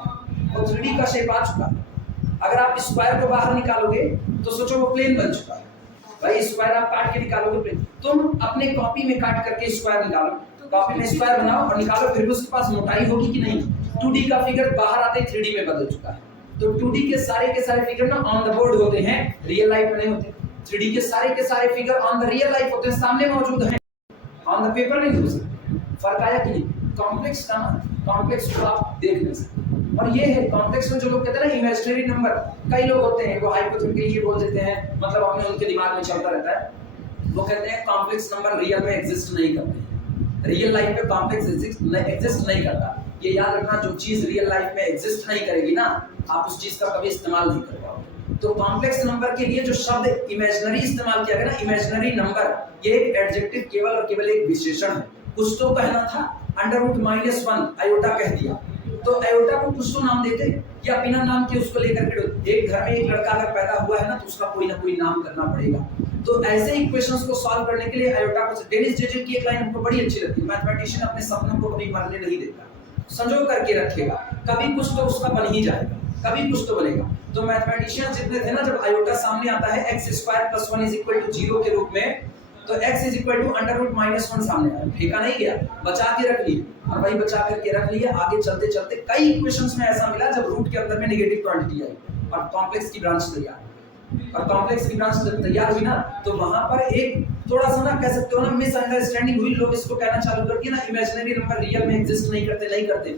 और 3D का शेप आ चुका है। अगर आप स्क्वायर को बाहर निकालोगे तो सोचो वो प्लेन बन चुका है। भाई स्क्वायर आप काट के निकालोगे प्लेन, तुम अपने कॉपी में काट करके स्क्वायर निकालो, कॉपी में स्क्वायर बनाओ और निकालो, फिर भी उसके पास मोटाई होगी कि नहीं। 2D का फिगर बाहर आते ही 3D में बदल चुका है। तो 2D के सारे फिगर ना ऑन द बोर्ड होते हैं, रियल लाइफ में नहीं होते। 3D के सारे figure on the real life होते हैं, सामने मौजूद हैं, ऑन द पेपर नहीं हो सकते। फर्क आया कि नहीं? कॉम्प्लेक्स का कॉम्प्लेक्स को आप देख नहीं सकते। और ये है कॉम्प्लेक्स में जो लोग कहते हैं ना इमेजिनरी नंबर, कई लोग होते हैं वो हाइपोथेटिकली ये बोल देते हैं, मतलब अपने उनके दिमाग में चलता रहता है, वो कहते हैं कॉम्प्लेक्स नंबर रियल में एग्जिस्ट नहीं करते, रियल लाइफ में कॉम्प्लेक्स एग्जिस्ट नहीं करता। ये याद रखना, जो चीज रियल लाइफ में एग्जिस्ट नहीं करेगी ना, आप उस चीज का कभी इस्तेमाल नहीं कर पाओगे। तो कॉम्प्लेक्स नंबर के लिए जो शब्द इमेजिनरी इस्तेमाल किया गया ना, इमेजिनरी नंबर, ये एक एडजेक्टिव केवल और केवल एक विशेषण है। कुछ तो कहना था, √-1 आयोटा कह दिया, तो आयोटा को कुछ तो नाम देते या बिना नाम के उसको लेकर के। एक घर में एक लड़का अगर पैदा हुआ है ना, तो उसका कोई ना कोई नाम करना पड़ेगा। तो ऐसे इक्वेशंस को सॉल्व करने के लिए आयोटा को, डेनिस डिजिट की एक लाइन हमको बड़ी अच्छी लगती है, मैथमेटिशियन अपने सपनों को कभी मरने नहीं देता, संजो करके रखेगा, कभी कुछ तो उसका बन ही जाएगा, कभी कुछ तो बनेगा। तो मैथमेटिशियन जितने थे ना, जब आयोटा सामने आता है x² + 1 = 0 के रूप में, तो x = √-1 सामने आया, फेंका नहीं गया, बचा के रख लिए, और वही बचा करके रख लिए। आगे चलते चलते कई इक्वेशंस में ऐसा मिला जब रूट के अंदर में नेगेटिव क्वांटिटी आई और कॉम्प्लेक्स की ब्रांच तैयार, और कॉम्प्लेक्स की ब्रांच जब तैयार हुई ना, तो वहां पर एक थोड़ा सा ना कह सकते हो ना मिसअंडरस्टैंडिंग हुई, लोग इसको कहना चालू कर दिया ना इमेजिनरी नंबर रियल में एग्जिस्ट नहीं करते।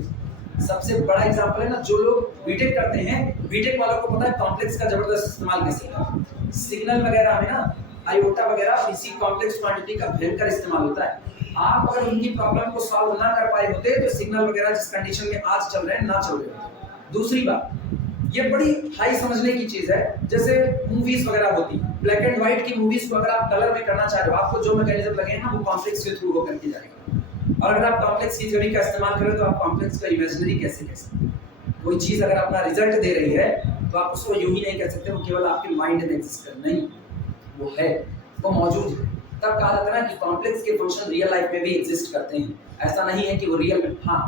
सबसे बड़ा एग्जांपल है ना, जो लोग बीटेक करते हैं, बीटेक वालों को पता है कॉम्प्लेक्स का जबरदस्त इस्तेमाल कैसे होता है। सिग्नल वगैरह में ना आयोटा वगैरह इसी कॉम्प्लेक्स क्वांटिटी का भयंकर इस्तेमाल होता है। आप अगर उनकी प्रॉब्लम को सॉल्व ना कर पाए होते तो सिग्नल वगैरह जिस कंडीशन में आज चल रहे हैं ना चल रहे होते। दूसरी बात, ये बड़ी हाई समझने की चीज है, जैसे मूवीज वगैरह होती है, ब्लैक एंड व्हाइट की मूवीज को अगर आप कलर में करना चाह रहे हो, आपको जो मैकेनिज्म लगे ना वो कॉम्प्लेक्स के थ्रू होकर के जाएगा। और अगर आप कॉम्प्लेक्स की थ्योरी का इस्तेमाल करें तो आप कॉम्प्लेक्स का इमेजिनरी कैसे कह सकते हैं? कोई चीज अगर अपना रिजल्ट दे रही है तो आप उसको यूं ही नहीं कह सकते वो केवल आपके माइंड में एग्जिस्ट कर, नहीं, वो है, वो मौजूद है। तब कहा जाता है ना कि कॉम्प्लेक्स के फंक्शन रियल लाइफ में भी एग्जिस्ट करते हैं, ऐसा नहीं है कि वो रियल में। हाँ,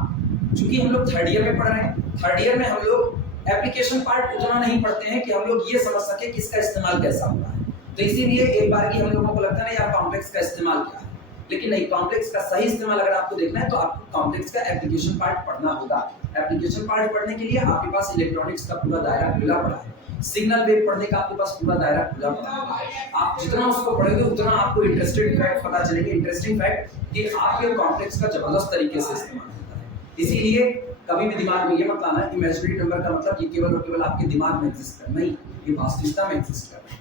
चूंकि हम लोग 3rd ईयर में पढ़ रहे हैं, 3rd ईयर में हम लोग एप्लीकेशन पार्ट उतना नहीं पढ़ते हैं कि हम लोग ये समझ सके कि इसका इस्तेमाल कैसा होता है। तो इसीलिए एक बार की हम लोगों को लगता है यार कॉम्प्लेक्स का इस्तेमाल क्या है, लेकिन नहीं, कॉम्प्लेक्स का सही इस्तेमाल अगर आपको देखना है तो आपको कॉम्प्लेक्स का एप्लीकेशन पार्ट पढ़ना होगा। एप्लीकेशन पार्ट पढ़ने के लिए आपके पास इलेक्ट्रॉनिक्स का पूरा दायरा खुला पड़ा है, सिग्नल वेव पढ़ने का आपके पास पूरा दायरा खुला पड़ा है। आप जितना उसको पढ़ोगे उतना आपको इंटरेस्टिंग फैक्ट पता चलेंगे, इंटरेस्टिंग फैक्ट कि आपके कॉम्प्लेक्स का जबरदस्त तरीके से इस्तेमाल होता है। इसीलिए कभी भी दिमाग में ये मत लाना इमेजिनरी नंबर का मतलब ये केवल और केवल आपके दिमाग में एग्जिस्ट कर, नहीं, ये वास्तविकता में एग्जिस्ट कर रहा है।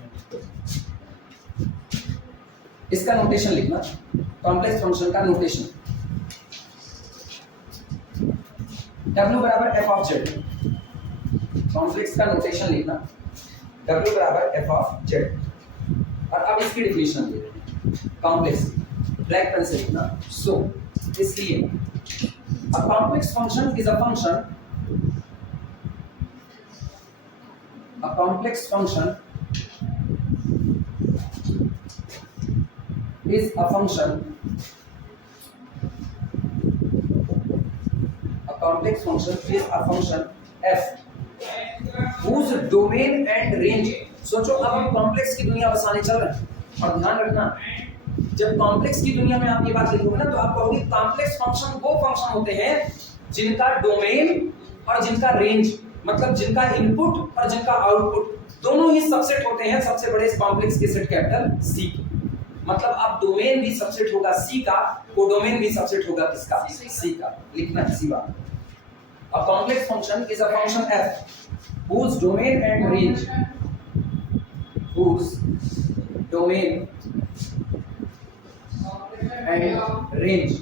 इसका नोटेशन लिखना, कॉम्प्लेक्स फंक्शन का नोटेशन। W बराबर f ऑफ z, कॉम्प्लेक्स का नोटेशन लिखना, W बराबर f ऑफ z। और अब इसकी डिफिनेशन दे दें कॉम्प्लेक्स, ब्लैक पेन से लिखना। सो इसलिए a complex function is a function, a complex function is a function, a complex function is a function f whose domain and range। सोचो अब हम कॉम्प्लेक्स की दुनिया बसाने चल रहे हैं, और ध्यान रखना जब कॉम्प्लेक्स की दुनिया में आप ये बात लिखोगे ना तो आप कहोगे कॉम्प्लेक्स फंक्शन वो फंक्शन होते हैं जिनका डोमेन और जिनका रेंज, मतलब जिनका इनपुट और जिनका आउटपुट दोनों ही सबसेट होते हैं सबसे बड़े कॉम्प्लेक्स के सेट कैपिटल सी। मतलब अब डोमेन भी सबसेट होगा सी का, कोडोमेन भी सबसेट होगा किसका, सी का। लिखना इसी बात। A complex function is a function f whose domain and range, whose domain and range,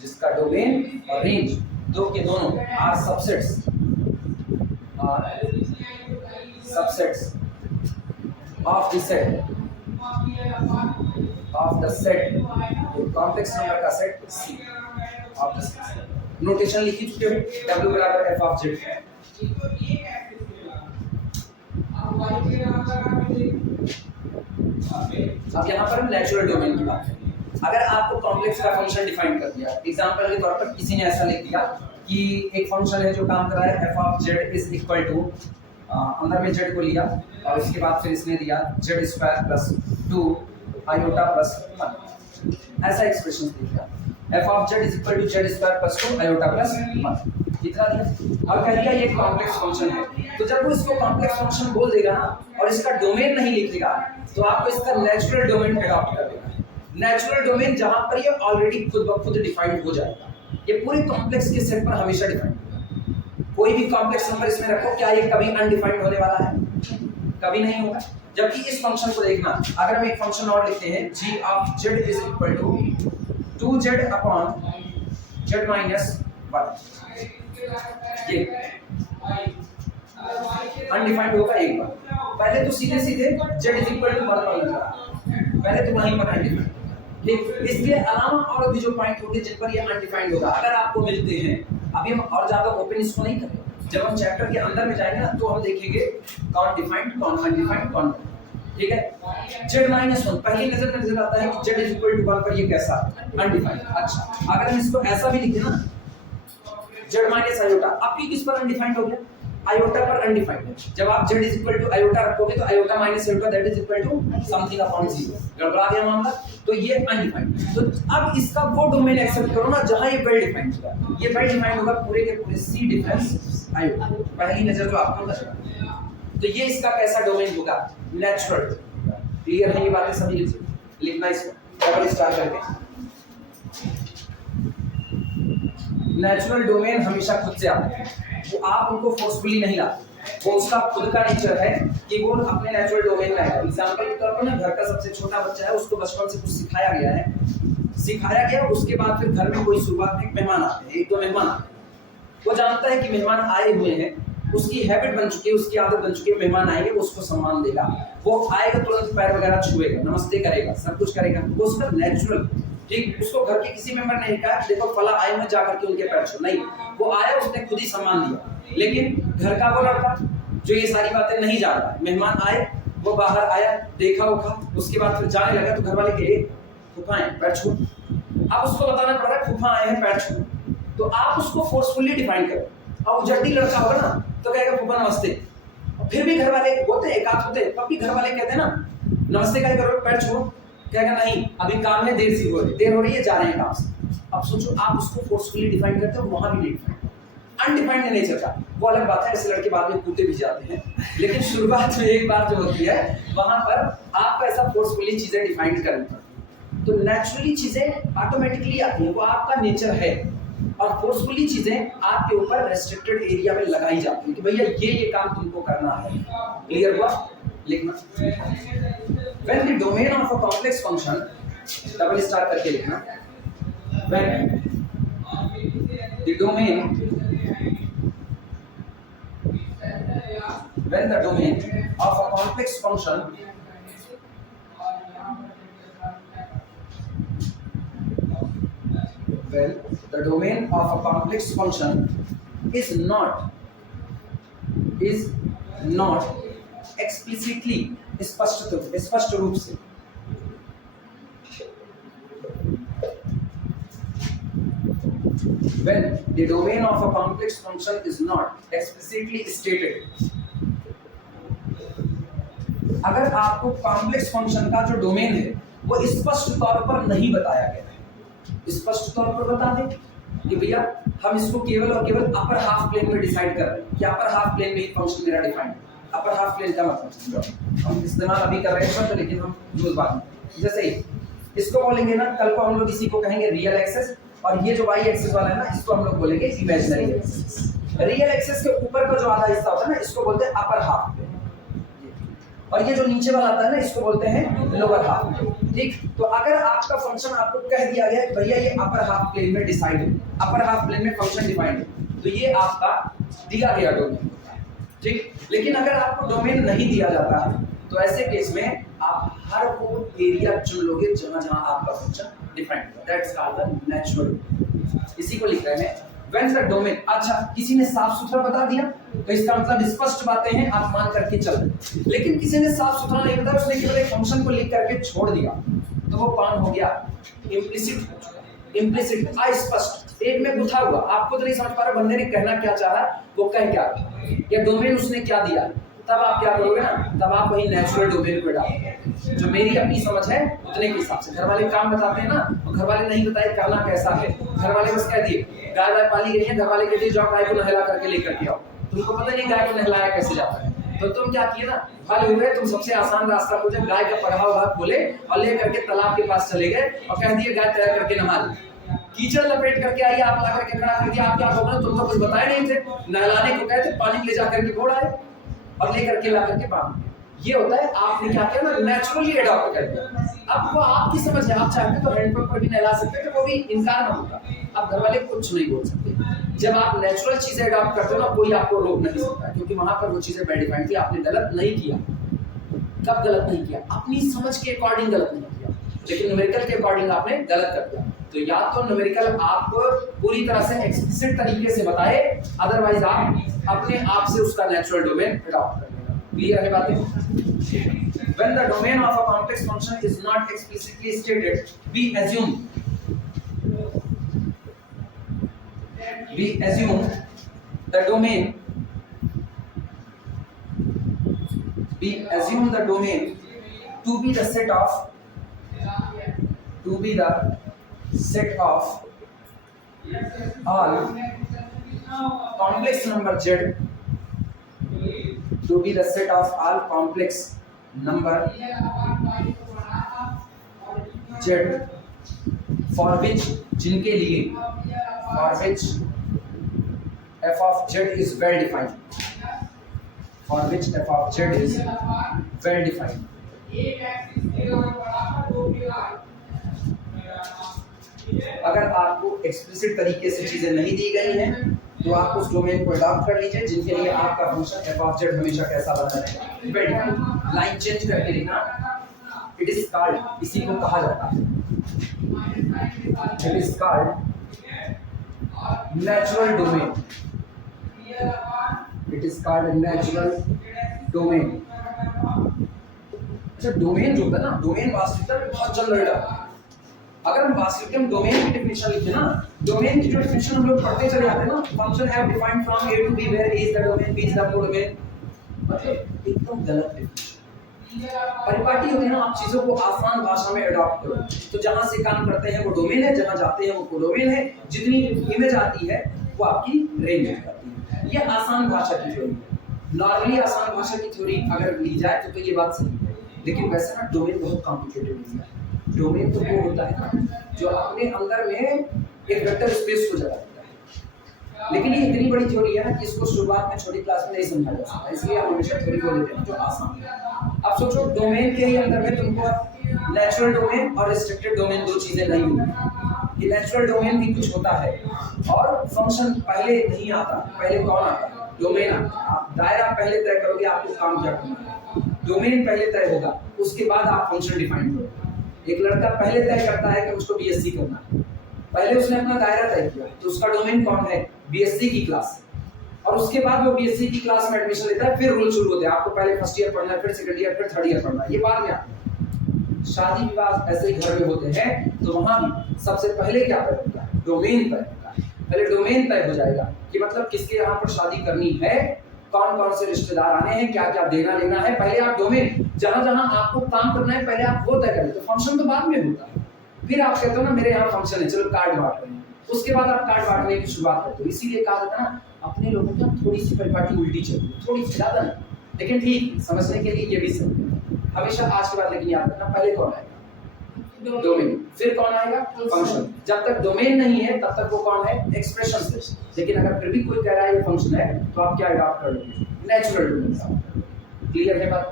जिसका डोमेन और रेंज दो के दोनों are subsets, of the set, of the set, complex number का set C of the set। Notation लिख ही चुके हो, W बराबर f of z। अब यहाँ पर हम नेचुरल डोमेन की बात करें। अगर आपको कॉम्प्लेक्स का फंक्शन डिफाइन कर दिया, एग्जांपल के तौर पर किसी ने ऐसा लिख दिया कि एक फंक्शन है जो काम कर रहा है f of z is equal to, अंदर में z को लिया और उसके बाद फिर इसने दिया z square plus 2 iota plus 1, ऐसा एक्सप्रेशन दिया f of z is equal to z square plus 2 iota plus 1, कितना दिया। अब कह दिया ये कॉम्प्लेक्स फंक्शन है, तो जब वो इसको कॉम्प्लेक्स फंक्शन बोल देगा ना और इसका डोमेन नहीं लिख देगा तो आपको इसका नेचुरल डोमेन अडॉप्ट कर देना है। नेचुरल डोमेन जहां पर ये ऑलरेडी खुद ब खुद डिफाइंड हो जाएगा, ये पूरे कॉम्प्लेक्स के सेट पर हमेशा डिफाइंड होगा। कोई भी कॉम्प्लेक्स नंबर इसमें रखो, क्या ये कभी अनडिफाइंड होने वाला है? कभी नहीं होगा। जबकि इस फंक्शन को देखना, अगर हम एक फंक्शन और लिखते हैं g of z is equal to 2z upon z minus 1, ये अनडिफाइंड होगा एक बार। पहले तो सीधे सीधे z is equal to 1 पर लगा, पहले तो वहीं पर अनडिफाइंड। इसके अलावा और भी जो पॉइंट होंगे जिन पर ये अनडिफाइंड होगा, अगर आपको मिलते हैं, अभी हम और ज्यादा ओपन इसको नहीं करेंगे, जब हम चैप्टर के अंदर में जाएंगे ना तो हम देखेंगे कौन डिफाइंड कौन अनडिफाइंड कौन, ठीक है। z-1 पहली नजर में नजर आता है कि z is equal to 1 पर ये कैसा अनडिफाइंड। अच्छा अगर हम इसको ऐसा भी लिखें ना z माइनस आयोटा, अब भी किस पर अनडिफाइंड हो गया? आयोटा पर अनडिफाइंड है। जब आप z is equal to iota रखोगे तो iota minus iota that is equal to something upon 0, गड़बड़ा गया मामला, तो ये अनडिफाइंड। तो अब इसका वो डोमेन एक्सेप्ट करो ना जहां ये वेल डिफाइंड होगा, ये वेल डिफाइंड होगा पूरे के पूरे c डिफरेंस आयोटा, पहली नजर जो आपको नजर आएगी। तो ये इसका कैसा डोमेन होगा? नेचुरल। क्लियर है ये बातें सभी? लिखना इसको डबल स्टार करके। नेचुरल डोमेन हमेशा खुद से आते हैं, वो आप उनको फोर्सफुली नहीं लाते, वो उसका खुद का नेचर है कि वो अपने नेचुरल डोमेन में आएगा। एग्जांपल के तौर पर ना, घर का सबसे छोटा बच्चा है, उसको बचपन से कुछ सिखाया गया, उसके बाद फिर घर में कोई शुरुआत में मेहमान आते हैं, एक दो मेहमान आते हैं, वो जानता है कि मेहमान आए हुए हैं, उसकी हैबिट बन चुकी है, उसकी आदत बन चुकी है, मेहमान आएंगे वो उसको सम्मान देगा, वो आएगा तुरंत पैर वगैरह छुएगा, नमस्ते करेगा, सब कुछ करेगा, वो उसका नेचुरल। ठीक, उसको घर के किसी मेंबर ने कहा देखो फला आए हुए जाकर के उनके पैर छू, नहीं, वो आया उसने खुद ही सम्मान दिया। लेकिन घर का वो लड़का जो ये सारी बातें नहीं जानता है, मेहमान आए, वो बाहर आया, देखा उखा, उसके बाद फिर जाने लगा तो घर वाले कहे फूफा है पैर छू, अब उसको बताना पड़ रहा है फूफा आए हैं पैर छू, तो आप उसको फोर्सफुली डिफाइन करो। अब वो जल्दी लड़का होगा ना तो कहेगा फूफा नमस्ते, फिर भी घर वाले होते एक आध होते, तब भी घर वाले कहते हैं ना नमस्ते क्या करो पैर छू, कहेगा नहीं अभी काम में देर हो रही है, जा रहे हैं काम से। अब सोचो आप उसको फोर्सफुली डिफाइन करते हो, वहां भी नहीं डिफाइन, अनडिफाइंड नेचर का, वो अलग बात है, ऐसे लड़के बाद में कूदते भी जाते हैं, लेकिन शुरुआत में एक बात जो होती है वहां पर आपको ऐसा फोर्सफुली चीजें डिफाइन करनी पड़ती है। तो नेचुरली चीजें ऑटोमेटिकली आती है, वो आपका नेचर है, और फोर्सफुली चीजें आपके ऊपर रेस्ट्रिक्टेड एरिया में लगाई जाती है कि भैया ये काम तुमको करना है। क्लियर हुआ? लिखना when the domain of a complex function, double star करके लिखना, when the domain when the domain of a complex function is not explicitly स्पष्ट रूप से when the domain of a complex function is not explicitly stated, अगर आपको complex function का जो domain है वो स्पष्ट तौर पर नहीं बताया गया है, स्पष्ट तौर पर बता दें कि भैया हम इसको केवल और केवल अपर हाफ प्लेन में डिसाइड कर रहे हैं कि अपर हाफ प्लेन में ही फंक्शन मेरा डिफाइंड है। अपर हाफ प्लेन का मतलब हम इस्तेमाल अभी कर रहे हैं, लेकिन हम यूज बाद में, जैसे इसको बोलेंगे ना, कल को हम लोग इसी को कहेंगे रियल एक्सेस, और ये जो वाई एक्सेस वाला है ना, इसको हम लोग बोलेंगे इमेजिनरी एक्सेस। रियल एक्सेस के ऊपर का जो आधा हिस्सा होता है ना, इसको बोलते हैं अपर हाफ प्लेन, और ये जो नीचे वाला आता है ना, इसको बोलते हैं लोअर हाफ। ठीक, तो अगर आपका फंक्शन आपको कह दिया गया है भैया ये अपर हाफ प्लेन में डिसाइड है, अपर हाफ प्लेन में फंक्शन डिफाइंड है, तो ये आपका दिया गया डोमेन। ठीक, लेकिन अगर आपको डोमेन नहीं दिया जाता है तो ऐसे केस में आप हर वो एरिया चुन लोगे जहां जहां आपका फंक्शन डिफाइंड है, दैट्स कॉल्ड द नेचुरल। इसी को लिख रहे हैं व्हेन द डोमेन। अच्छा, किसी ने साफ सुथरा बता दिया तो इसका मतलब स्पष्ट बातें हैं, आप मान करके चल। लेकिन किसी ने साफ सुथरा नहीं बताया, उसने केवल एक फंक्शन को लिख करके छोड़ दिया, तो वो कौन हो गया? इम्प्लिसिट, अस्पष्ट, एक में गुथा हुआ, आपको तो नहीं समझ पा रहे बंदे ने कहना क्या चाहा, वो कह क्या या डोमेन उसने क्या दिया, तब आप क्या करोगे ना, तब आप वही नेचुरल डोमेन को डालोगे जो मेरी अपनी समझ है उतने के हिसाब से। घर वाले काम बताते हैं ना, और घर वाले नहीं बताए करना कैसा है, घर वाले बस कह दिए गाय वाय पाली गई है, घर वाले कहते जाओ गाय को नहला करके लेकर के आओ, तुमको पता नहीं गाय को नहलाया कैसे जाता है, तो तुम क्या किए ना, फल हुए, तुम सबसे आसान रास्ता खोजे, गाय का पढ़ा हुआ खोले और ले करके तालाब के पास चले गए और कह दिए गाय तैयार करके नहा ली, कीचड़ लपेट करके आई, आप ला करके खड़ा कर दिया, आप क्या कहोगे? तुम तो कुछ बताए नहीं थे, नहलाने को कहते, पानी ले जा करके घोड़ाए और ले करके ला करके बांध। ये होता है आपने क्या किया ना, नेचुरली अडॉप्ट कर दिया। अब वो आपकी समझ है, आप चाहते तो हैंडपंप पर भी नहला सकते हैं, तो वो भी इनकार ना होगा, आप घर वाले कुछ नहीं बोल सकते। जब आप नेचुरल चीजें अडॉप्ट करते हो ना, कोई आपको रोक नहीं सकता, क्योंकि वहां पर वो चीजें बाय डिफाइन थी, आपने गलत नहीं किया। कब गलत नहीं किया? अपनी समझ के अकॉर्डिंग गलत नहीं किया, लेकिन न्यूमेरिकल के अकॉर्डिंग आपने गलत कर दिया। तो या तो न्यूमेरिकल आपको पूरी तरह से एक्सप्लिसिट तरीके से बताए, अदरवाइज आप अपने आप से उसका नेचुरल डोमेन अडॉप्ट कर लेना। क्लियर है बातें? When the domain of a complex function is not explicitly stated, we assume the domain to be the set of all complex number z, to be the set of all complex number z for which, जिनके लिए, for which f of z is well defined, for which f of z is well defined। अगर आपको explicit तरीके से चीजें नहीं दी गई हैं तो आप उस डोमेन को अडॉप्ट कर लीजिए जिनके लिए आपका फंक्शन f of z हमेशा कैसा बना रहेगा, वेल डिफाइंड। लाइन चेंज करके लिखना, इट इज कॉल्ड, इसी को कहा जाता है, it is called natural domain, it is called natural domain. अच्छा, डोमेन जो होता है ना, डोमेन वास्तविकता में बहुत जनरल है। अगर हम वास्तविक में डोमेन की डेफिनेशन लिखते हैं ना, डोमेन की जो डेफिनेशन हम लोग पढ़ते चले जाते हैं ना, function have defined from a to b where a is the domain, b is the codomain, मतलब एकदम गलत डेफिनेशन। परिपाटी होती है ना, आप चीजों को आसान भाषा में अडॉप्ट करो, तो जहां से काम करते हैं वो डोमेन है, जहां जाते हैं वो कोडोमेन है, जितनी इमेज आती है वो आपकी रेंज हो जाती है। ये आसान भाषा की थ्योरी है। नॉर्मली आसान भाषा की थ्योरी अगर ली जाए तो ये बात सही है, लेकिन वैसे ना डोमेन बहुत कॉम्प्लिकेटेड है। डोमेन तो वो होता है ना जो अपने अंदर में एक वेक्टर स्पेस को जगा देता है, लेकिन ये इतनी बड़ी थ्योरी है ना कि इसको शुरुआत में छोटी क्लास में नहीं समझा जा सकता, इसलिए हम हमेशा थ्योरी को लेते हैं जो आसान है। अब सोचो डोमेन के ही अंदर में तुमको नेचुरल डोमेन और रिस्ट्रिक्टेड डोमेन दो चीजें नहीं होंगी। ये नेचुरल डोमेन भी कुछ होता है और फंक्शन पहले नहीं आता, पहले कौन आता है? डोमेन आप दायरा पहले तय करोगे आपको काम क्या करना है, डोमेन पहले तय होगा, उसके बाद आप फंक्शन डिफाइन करोगे। एक लड़का पहले तय करता है कि उसको बीएससी करना है, पहले उसने अपना दायरा तय किया तो उसका डोमेन कौन है, बीएससी की क्लास, और उसके बाद वो बीएससी की क्लास में एडमिशन लेता है, फिर रूल शुरू होते हैं, आपको पहले फर्स्ट ईयर पढ़ना है, फिर सेकंड ईयर, फिर थर्ड ईयर पढ़ना है, ये बाद में आता है। शादी विवाह ऐसे ही घर में होते हैं, तो वहां भी सबसे पहले क्या तय होता है, डोमेन तय होता है। पहले डोमेन तय हो जाएगा कि मतलब किसके यहाँ पर शादी करनी है, कौन कौन से रिश्तेदार आने हैं, क्या क्या देना लेना है, पहले आप डोमेन जहां जहां आपको काम करना है पहले आप वो तय करें, तो फंक्शन तो बाद में होता है। फिर आप कहते हो ना मेरे यहाँ फंक्शन है, चलो कार्ड बांट रहे हैं, उसके बाद आप कार्ड बांटने की शुरुआत करते हो। इसीलिए कहा जाता है ना अपने लोगों की थोड़ी सी परिपाटी उल्टी चलती है, थोड़ी सी ज्यादा नहीं, लेकिन ठीक समझने के लिए ये भी सही है। हमेशा आज के बाद लेकिन याद रखना पहले कौन आएगा, डोमेन, फिर कौन आएगा, फंक्शन। जब तक डोमेन नहीं है तब तक वो कौन है, एक्सप्रेशन। लेकिन अगर फिर भी कोई कह रहा है ये फंक्शन है तो आप क्या अडॉप्ट कर लोगे, नेचुरल डोमेन। क्लियर है बात?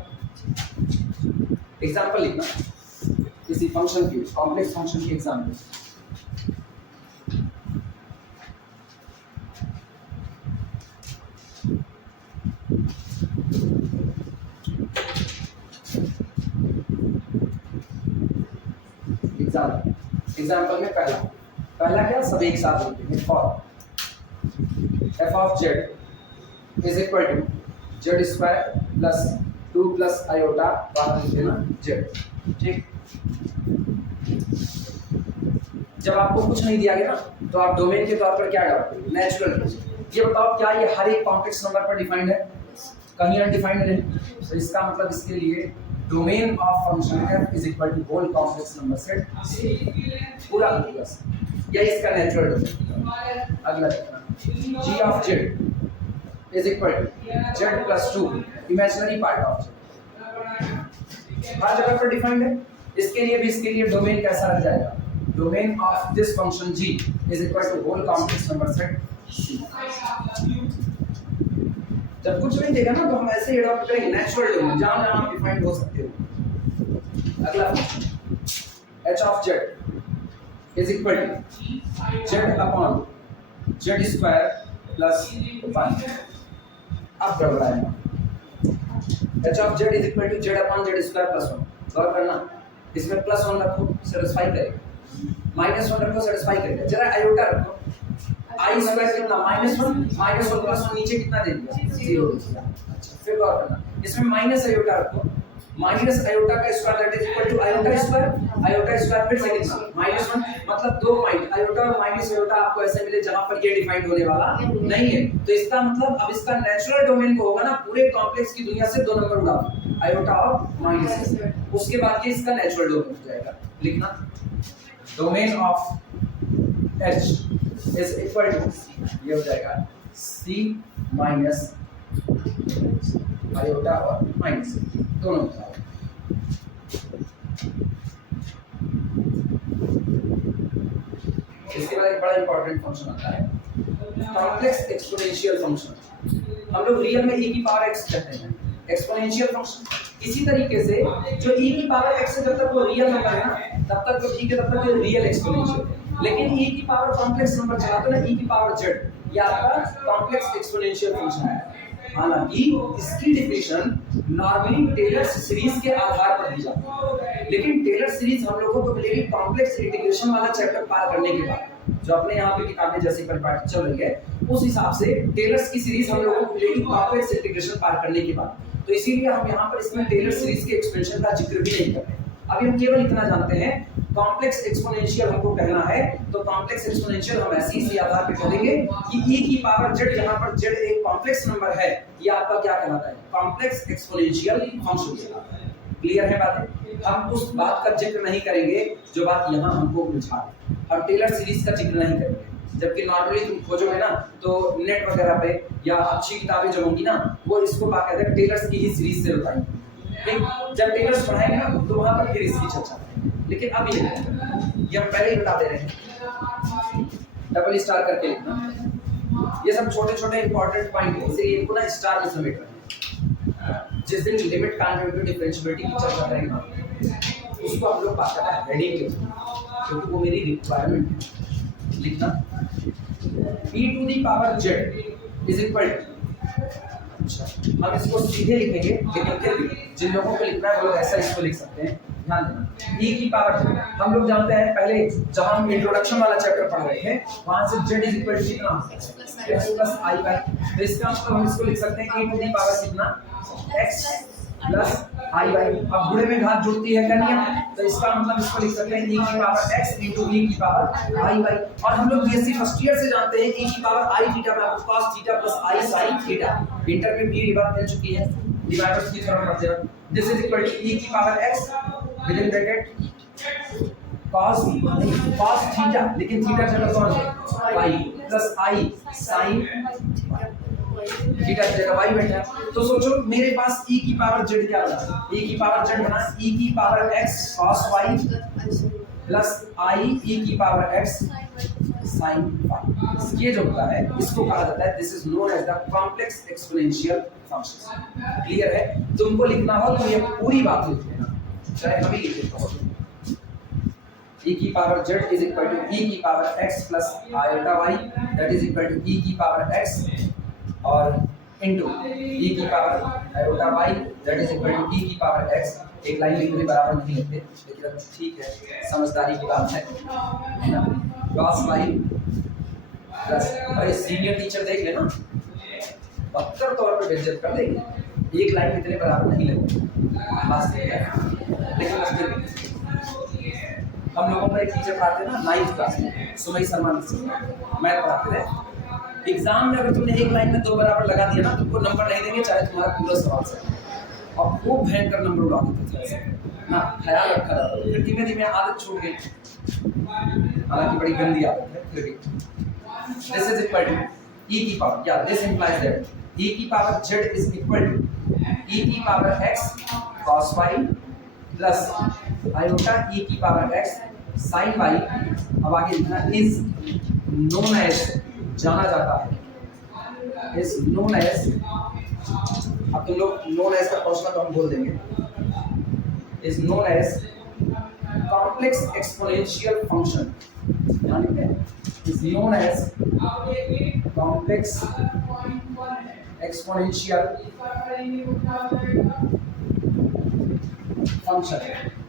एग्जांपल लिखना किसी फंक्शन की, कॉम्प्लेक्स फंक्शन की एग्जांपल। एग्जाम्पल में पहला क्या, सब एक साथ लिखते हैं, for f of z is equal to z square plus 2 प्लस आयोटा बाहर लिख देना जेड। ठीक, जब आपको कुछ नहीं दिया गया ना तो आप डोमेन के तौर पर क्या डालोगे, नेचुरल। ये बताओ क्या ये हर एक कॉम्प्लेक्स नंबर पर डिफाइंड है, कहीं अनडिफाइंड नहीं, तो इसका मतलब इसके लिए domain of function f is equal to whole complex number set पूरा प्लस, या इसका नेचुरल डोमेन। अगला देखना g of z is equal to z plus 2 imaginary part of z, हर जगह पर डिफाइंड है। इसके लिए डोमेन कैसा रह जाएगा, domain of this function g is equal to whole complex number set c। जब कुछ नहीं देगा ना तो हम ऐसे ही अडॉप्ट करेंगे नेचुरल डोमेन, जहां जहां आप डिफाइन हो सकते हो। अगला h of z is equal to z upon z square plus 1। अब गड़बड़ाएगा, h of z is equal to z upon z square plus 1। गौर करना, इसमें प्लस 1 रखो सेटिस्फाई करेगा, माइनस 1 रखो सेटिस्फाई करेगा, जरा आयोटा रखो, आई स्क्वायर कितना -1 -1 प्लस 1 नीचे कितना दे दिया, 0 दे दिया। अच्छा, फिर गौर करना, इसमें माइनस आयोटा रखो, माइनस आयोटा का square that is equal to iota square फिर से कितना -1, मतलब दो माइनस आयोटा और माइनस आयोटा आपको ऐसे मिले जहां पर ये डिफाइंड होने वाला नहीं है। तो इसका मतलब अब इसका नेचुरल डोमेन को होगा ना, पूरे कॉम्प्लेक्स की दुनिया से 2 नंबर उड़ा दो, आयोटा और माइनस, उसके बाद ये इसका नेचुरल डोमेन हो जाएगा। लिखना domain of h is equal to, ये हो जाएगा c माइनस आयोटा और माइनस दोनों। इसके बाद एक बड़ा इंपॉर्टेंट फंक्शन आता है कॉम्प्लेक्स एक्सपोनेंशियल फंक्शन। हम लोग रियल में e की पावर x कहते हैं, एक्सपोनेंशियल फंक्शन इसी तरीके से जो e की पावर x है जब तक वो रियल नंबर है ना तब तक तो ठीक है, तब तक ये रियल एक्सपोनेंशियल है। लेकिन e की पावर कॉम्प्लेक्स नंबर चलाते हैं ना, e की पावर z, ये आपका कॉम्प्लेक्स एक्सपोनेंशियल फंक्शन है। हालांकि इसकी डेफिनेशन नॉर्मली टेलर सीरीज के आधार पर दी जाती है, लेकिन टेलर सीरीज हम लोगों को मिलेगी कॉम्प्लेक्स इंटीग्रेशन वाला चैप्टर पार करने के बाद, जो अपने यहाँ पे किताबें जैसी परिपाटी चल रही है उस हिसाब से टेलर्स की सीरीज हम लोगों को मिलेगी कॉम्प्लेक्स इंटीग्रेशन पार करने के बाद। तो इसीलिए हम यहाँ पर इसमें टेलर सीरीज के एक्सपेंशन का जिक्र भी नहीं करते। अभी हम केवल इतना जानते हैं कॉम्प्लेक्स एक्सपोनेंशियल हमको कहना है, तो कॉम्प्लेक्स एक्सपोनेंशियल हम ऐसे ही आधार पे करेंगे कि e की पावर z, यहाँ पर z एक कॉम्प्लेक्स नंबर है, ये आपका क्या कहलाता है, कॉम्प्लेक्स एक्सपोनेंशियल फंक्शन कहलाता है। क्लियर है बातें? हम उस बात का जिक्र नहीं करेंगे जो बात यहाँ हमको उलझा है, हम टेलर सीरीज का जिक्र नहीं करेंगे। जबकि नॉर्मली तुम खोजोगे ना तो नेट वगैरह पे या अच्छी किताबें जो होंगी ना वो इसको बाकायदा टेलर्स की ही सीरीज से बताएंगे। जब टेलर्स पढ़ाएंगे ना तो वहां पर फिर इसकी चर्चा करेंगे, लेकिन अब ये हम पहले ही बता दे रहे हैं, डबल स्टार करके लिखना। ये सब छोटे छोटे इंपॉर्टेंट पॉइंट है, इसलिए इनको ना स्टार में समेट रखना। जिस दिन लिमिट कॉन्टिन्यूटी डिफरेंशिएबिलिटी की चर्चा करेंगे उसको हम लोग बाकायदा हेडिंग के, क्योंकि वो मेरी रिक्वायरमेंट है। लिखना e to the power z is equal अच्छा, हम इसको सीधे लिखेंगे, लेकिन फिर भी जिन लोगों को लिखना है वो लोग ऐसा इसको लिख सकते हैं। ध्यान देना, e की पावर z, हम लोग जानते हैं पहले जब हम इंट्रोडक्शन वाला चैप्टर पढ़ रहे थे वहां से z इज इक्वल टू कितना x प्लस i बाई, तो इसका मतलब हम इसको लिख सकते हैं e टू दी पावर कितना x प्लस i बाई। अब बुढ़े में घात जुड़ती है क्या नियम, तो इसका मतलब इसको लिख सकते हैं e की पावर x इनटू e की पावर i बाई। और हम लोग बीएससी फर्स्ट ईयर से जानते हैं e की पावर i थीटा बराबर cos theta plus i sin theta, inter में भी ये बात मिल चुकी है, डिवाइडर्स की थ्योरम पढ़ते हैं। This is equal to e की power x within bracket cos theta, लेकिन थीटा जगह कौन है y plus i sin theta की जगह y बैठा है। तो सोचो मेरे पास e की पावर z क्या बना, e की पावर z बना e की power x cos y plus i e की पावर x sin y। ये जो होता है इसको कहा जाता है, this is known as the complex exponential function. Clear है, तुमको लिखना हो तो ये पूरी बात लिख लेना, चाहे अभी लिख देता हूं e की power z is equal to e की power x plus iota y that is equal to e की पावर x और इनटू e की power iota y that is equal to e की पावर x। एक line लिखने बराबर नहीं लिखते, लेकिन अब ठीक है, समझदारी की बात है ना। cos y प्लस, अरे सीनियर टीचर देख लेना, पक्का तौर पे बेइज्जत कर देंगे, एक लाइन लिखने बराबर नहीं लगती बात है। लेकिन बस फिर भी हम लोगों को एक टीचर पढ़ाते ना 9th क्लास में, सुमई शर्मा मैथ पढ़ाते थे। एग्जाम में अगर तुमने एक लाइन में दो बराबर लगा दिया ना, तुमको नंबर नहीं देंगे चाहे तुम्हारा पूरा सवाल से, और वो भयंकर नंबर उड़ा देते थे ना, ख्याल रखा था। फिर धीमे धीमे आदत छूट गई, हालांकि बड़ी गंदी आदत है फिर भी। This is equal to e की पावर, या दिस इंप्लाइज दैट e की power z is equal to e की power x cos y plus iota e की पावर x sin y। अब आगे लिखना इज नोन एज, जाना जाता है, इज नोन एज, अब तुम लोग नोन एज का क्वेश्चन तो हम बोल देंगे, is known as complex exponential function, यानी is known as complex exponential function.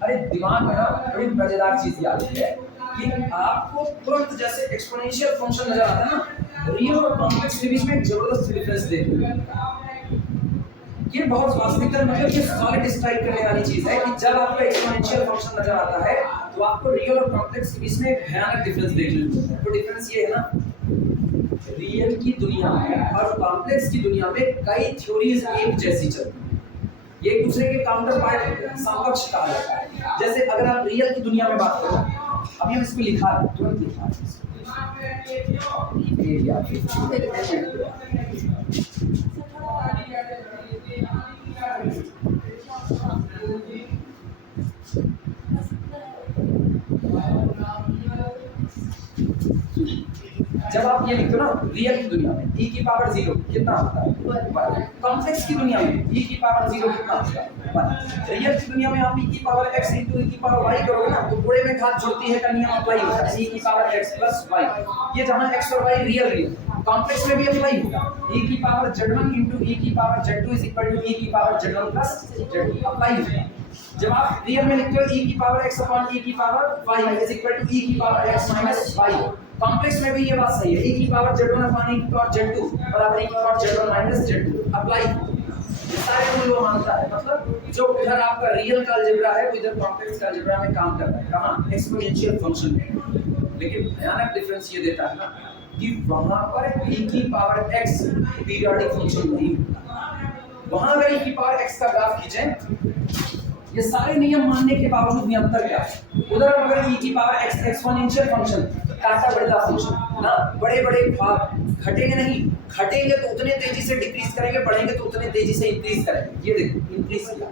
अरे दिमाग में ना बड़ी मजेदार चीज याद है कि आपको तुरंत जैसे एक्सपोनेंशियल फंक्शन नजर आता है ना, रियल और कॉम्प्लेक्स के बीच में एक जबरदस्त डिफरेंस देखते हैं। ये बहुत वास्तविकता मतलब ये सॉलिड स्ट्राइक करने वाली चीज है कि जब आपको एक्सपोनेंशियल फंक्शन नजर आता है तो आपको रियल और कॉम्प्लेक्स के बीच में एक भयानक डिफरेंस देखने को मिलता है। तो डिफरेंस ये है ना, रियल की दुनिया में और कॉम्प्लेक्स की दुनिया में कई थ्योरीज एक जैसी चलती हैं, ये एक दूसरे के काउंटर पार्ट होते हैं, समकक्ष कहा जाता है। जैसे अगर आप रियल की दुनिया में बात करो, अभी हम इसको लिखा है, तुरंत लिखा जब आप ये लिखते हो ना रियल की दुनिया में e की पावर 0 कितना होता है 1, कॉम्प्लेक्स की दुनिया में e की पावर 0 कितना होता है 1। रियल की दुनिया में आप e की पावर x into e की पावर y करोगे ना तो बड़े में घात जुड़ती है का नियम अप्लाई होता है, e की पावर x plus y। ये जहां x और y रियल, कॉम्प्लेक्स में भी अप्लाई होगा, e की पावर z1 into e की power z2 is equal to e की power z1 plus z2 apply होगा। जब आप रियल में लिखते हो e की पावर x upon e की power y is equal to e की power x minus y, complex में भी ये बात सही है, e की पावर z1 upon e की पावर z2 बराबर e की power z1 minus z2 apply. सारे रूल वो मानता है, मतलब जो इधर आपका रियल का अलजेब्रा है वो इधर कॉम्प्लेक्स का अलजेब्रा में काम कर रहा है, कहां एक्सपोनेंशियल फंक्शन में। लेकिन भयानक डिफरेंस ये देता है ना कि वहां पर e की पावर x पीरियोडिक फंक्शन नहीं होता, वहां अगर e की पावर x का ग्राफ खींचें, ये सारे नियम मानने के बावजूद भी अंतर क्या है। उधर अगर e की power x exponential function, Tata Birla function ना, बड़े बड़े भाग घटेंगे नहीं, घटेंगे तो उतने तेजी से डिक्रीज करेंगे, बढ़ेंगे तो उतने तेजी से इंक्रीज करेंगे। ये देखो इंक्रीज किया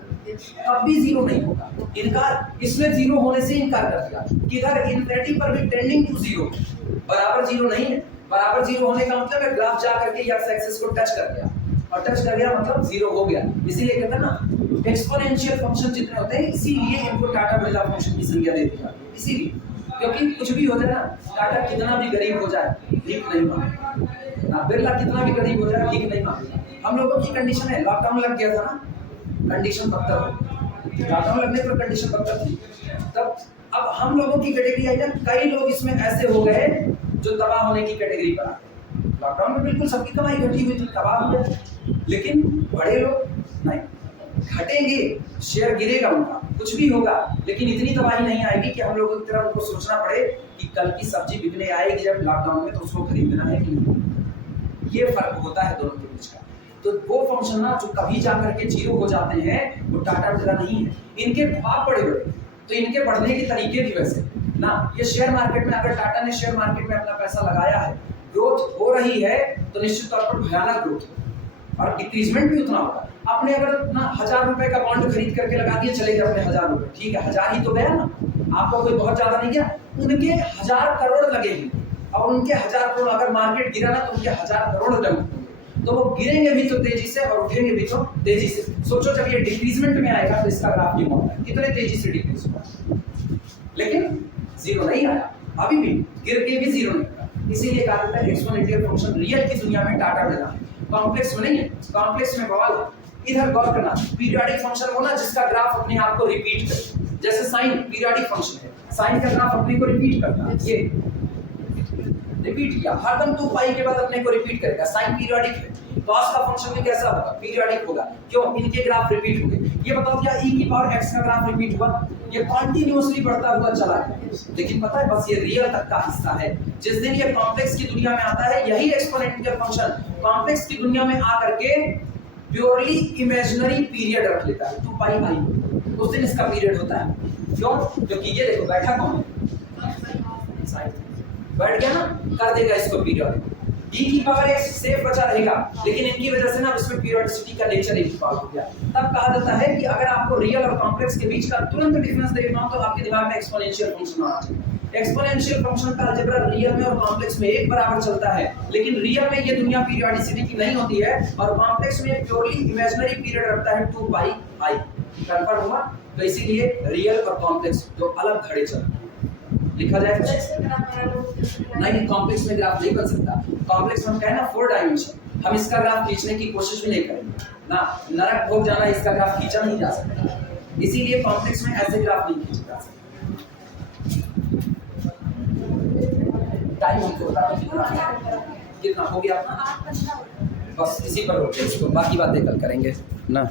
तब भी जीरो नहीं होगा, इनकार इसमें जीरो होने से इनकार कर दिया कि इधर इनफिनिटी पर भी टेंडिंग टू जीरो, बराबर जीरो नहीं है। बराबर जीरो होने का मतलब है ग्राफ जा करके या एक्सिस को टच कर गया, और टच कर गया मतलब जीरो हो गया। इसीलिए कहते हैं ना एक्सपोनेंशियल फंक्शन जितने होते हैं, इसीलिए इनको टाटा बिरला फंक्शन की संज्ञा दे दी जाती है। इसीलिए क्योंकि कुछ भी हो जाए ना, टाटा कितना भी गरीब हो जाए भीख नहीं मांगेगा, हाँ, बिरला कितना भी गरीब हो जाए भीख नहीं मांगेगा। हम लोगों की कंडीशन है, लॉकडाउन लग गया था ना, कंडीशन बदतर हो, लॉकडाउन लगने पर कंडीशन बदतर थी। तब अब हम लोगों की कैटेगरी आई ना, कई लोग इसमें ऐसे हो गए जो तबाह होने की कैटेगरी पर आ गए। लॉकडाउन में बिल्कुल सबकी कमाई घटी हुई थी, तबाह हो गए, लेकिन बड़े लोग नहीं घटेंगे, शेयर गिरेगा उनका, कुछ भी होगा, लेकिन इतनी तबाही नहीं आएगी कि हम लोगों की तरह उनको सोचना पड़े कि कल की सब्जी बिकने आएगी जब लॉकडाउन में तो उसको खरीदना है कि नहीं। ये फर्क होता है दोनों के बीच का। तो वो फंक्शन ना जो कभी जाकर के जीरो हो जाते हैं वो टाटा बिरला नहीं है। इनके ख्वाब बड़े बड़े, तो इनके बढ़ने के तरीके भी वैसे ना। ये शेयर मार्केट में, अगर टाटा ने शेयर मार्केट में अपना पैसा लगाया है, ग्रोथ हो रही है तो निश्चित तौर पर भयानक ग्रोथ है और डिक्रीजमेंट भी उतना होगा। आपने अगर ना 1000 रुपए का बॉन्ड खरीद करके लगा दिए, चले गए अपने 1000 रुपए, ठीक है 1000 ही तो गया ना, आपको कोई बहुत ज्यादा नहीं गया। उनके 1000 करोड़ लगे हैं और उनके 1000 करोड़, अगर मार्केट गिरा ना तो उनके 1000 करोड़ लगे, तो वो गिरेंगे भी तो तेजी से और उठेंगे भी तो तेजी से। सोचो जब ये डिक्रीजमेंट में आएगा तो इसका ग्राफ भी होता है, कितने तेजी से डिक्रीज हुआ, लेकिन जीरो नहीं आया, अभी भी गिर के भी जीरो नहीं आया। इसीलिए कहा जाता है एक्सपोनेंशियल फंक्शन रियल की दुनिया में टाटा बिरला है, कॉम्प्लेक्स में नहीं है। कॉम्प्लेक्स में बवाल है। इधर गौर करना, पीरियोडिक फंक्शन हो ना जिसका ग्राफ अपने आप को रिपीट करे, जैसे साइन पीरियोडिक फंक्शन है, साइन का ग्राफ अपने को रिपीट करता है, ये रिपीट किया हरदम 2 पाई के बाद अपने को रिपीट करेगा। साइन पीरियोडिक है, कॉस का फंक्शन भी कैसा होगा, पीरियोडिक होगा। क्यों, इनके ग्राफ रिपीट होंगे। ये बताओ क्या e की पावर x का ग्राफ रिपीट हुआ, ये कंटीन्यूअसली बढ़ता हुआ चला गया, लेकिन पता है बस ये रियल तक का हिस्सा है। जिस दिन ये कॉम्प्लेक्स की दुनिया में आता है, यही एक्सपोनेंशियल फंक्शन कॉम्प्लेक्स की दुनिया में आकर के प्योरली इमेजिनरी पीरियड रख लेता है, 2 पाई आई, उस दिन इसका पीरियड होता है। क्यों, क्योंकि ये देखो बैठा कौन है, बैठ गया ना, कर देगा इसको पीरियड। e की पावर x सेफ बचा रहेगा, लेकिन इनकी वजह से ना उसमें पीरियोडिसिटी का नेचर एक पावर हो गया। तब कहा जाता है कि अगर आपको रियल और कॉम्प्लेक्स के बीच का तुरंत डिफरेंस देखना हो तो आपके दिमाग में एक्सपोनेंशियल फंक्शन आना चाहिए। एक्सपोनेंशियल फंक्शन का अलजेब्रा रियल में और कॉम्प्लेक्स में एक बराबर चलता है, लेकिन रियल में ये दुनिया पीरियोडिसिटी की नहीं होती है और कॉम्प्लेक्स में प्योरली इमेजिनरी पीरियड रखता है 2 पाई आई। कंफर्म हुआ? तो इसीलिए रियल और कॉम्प्लेक्स दो अलग घड़े चलते हैं। लिखा जाए नहीं, कॉम्प्लेक्स में ग्राफ नहीं बन सकता। कॉम्प्लेक्स में हम कहें ना 4 डायमेंशन, हम इसका ग्राफ खींचने की कोशिश भी नहीं करेंगे ना, नरक भोग जाना, इसका ग्राफ खींचा नहीं जा सकता, इसीलिए कॉम्प्लेक्स में ऐसे ग्राफ नहीं खींचे जा सकते। टाइम हमको बता दो कितना हो गया, बस इसी पर रोके इसको, बाकी बातें कल करेंगे ना।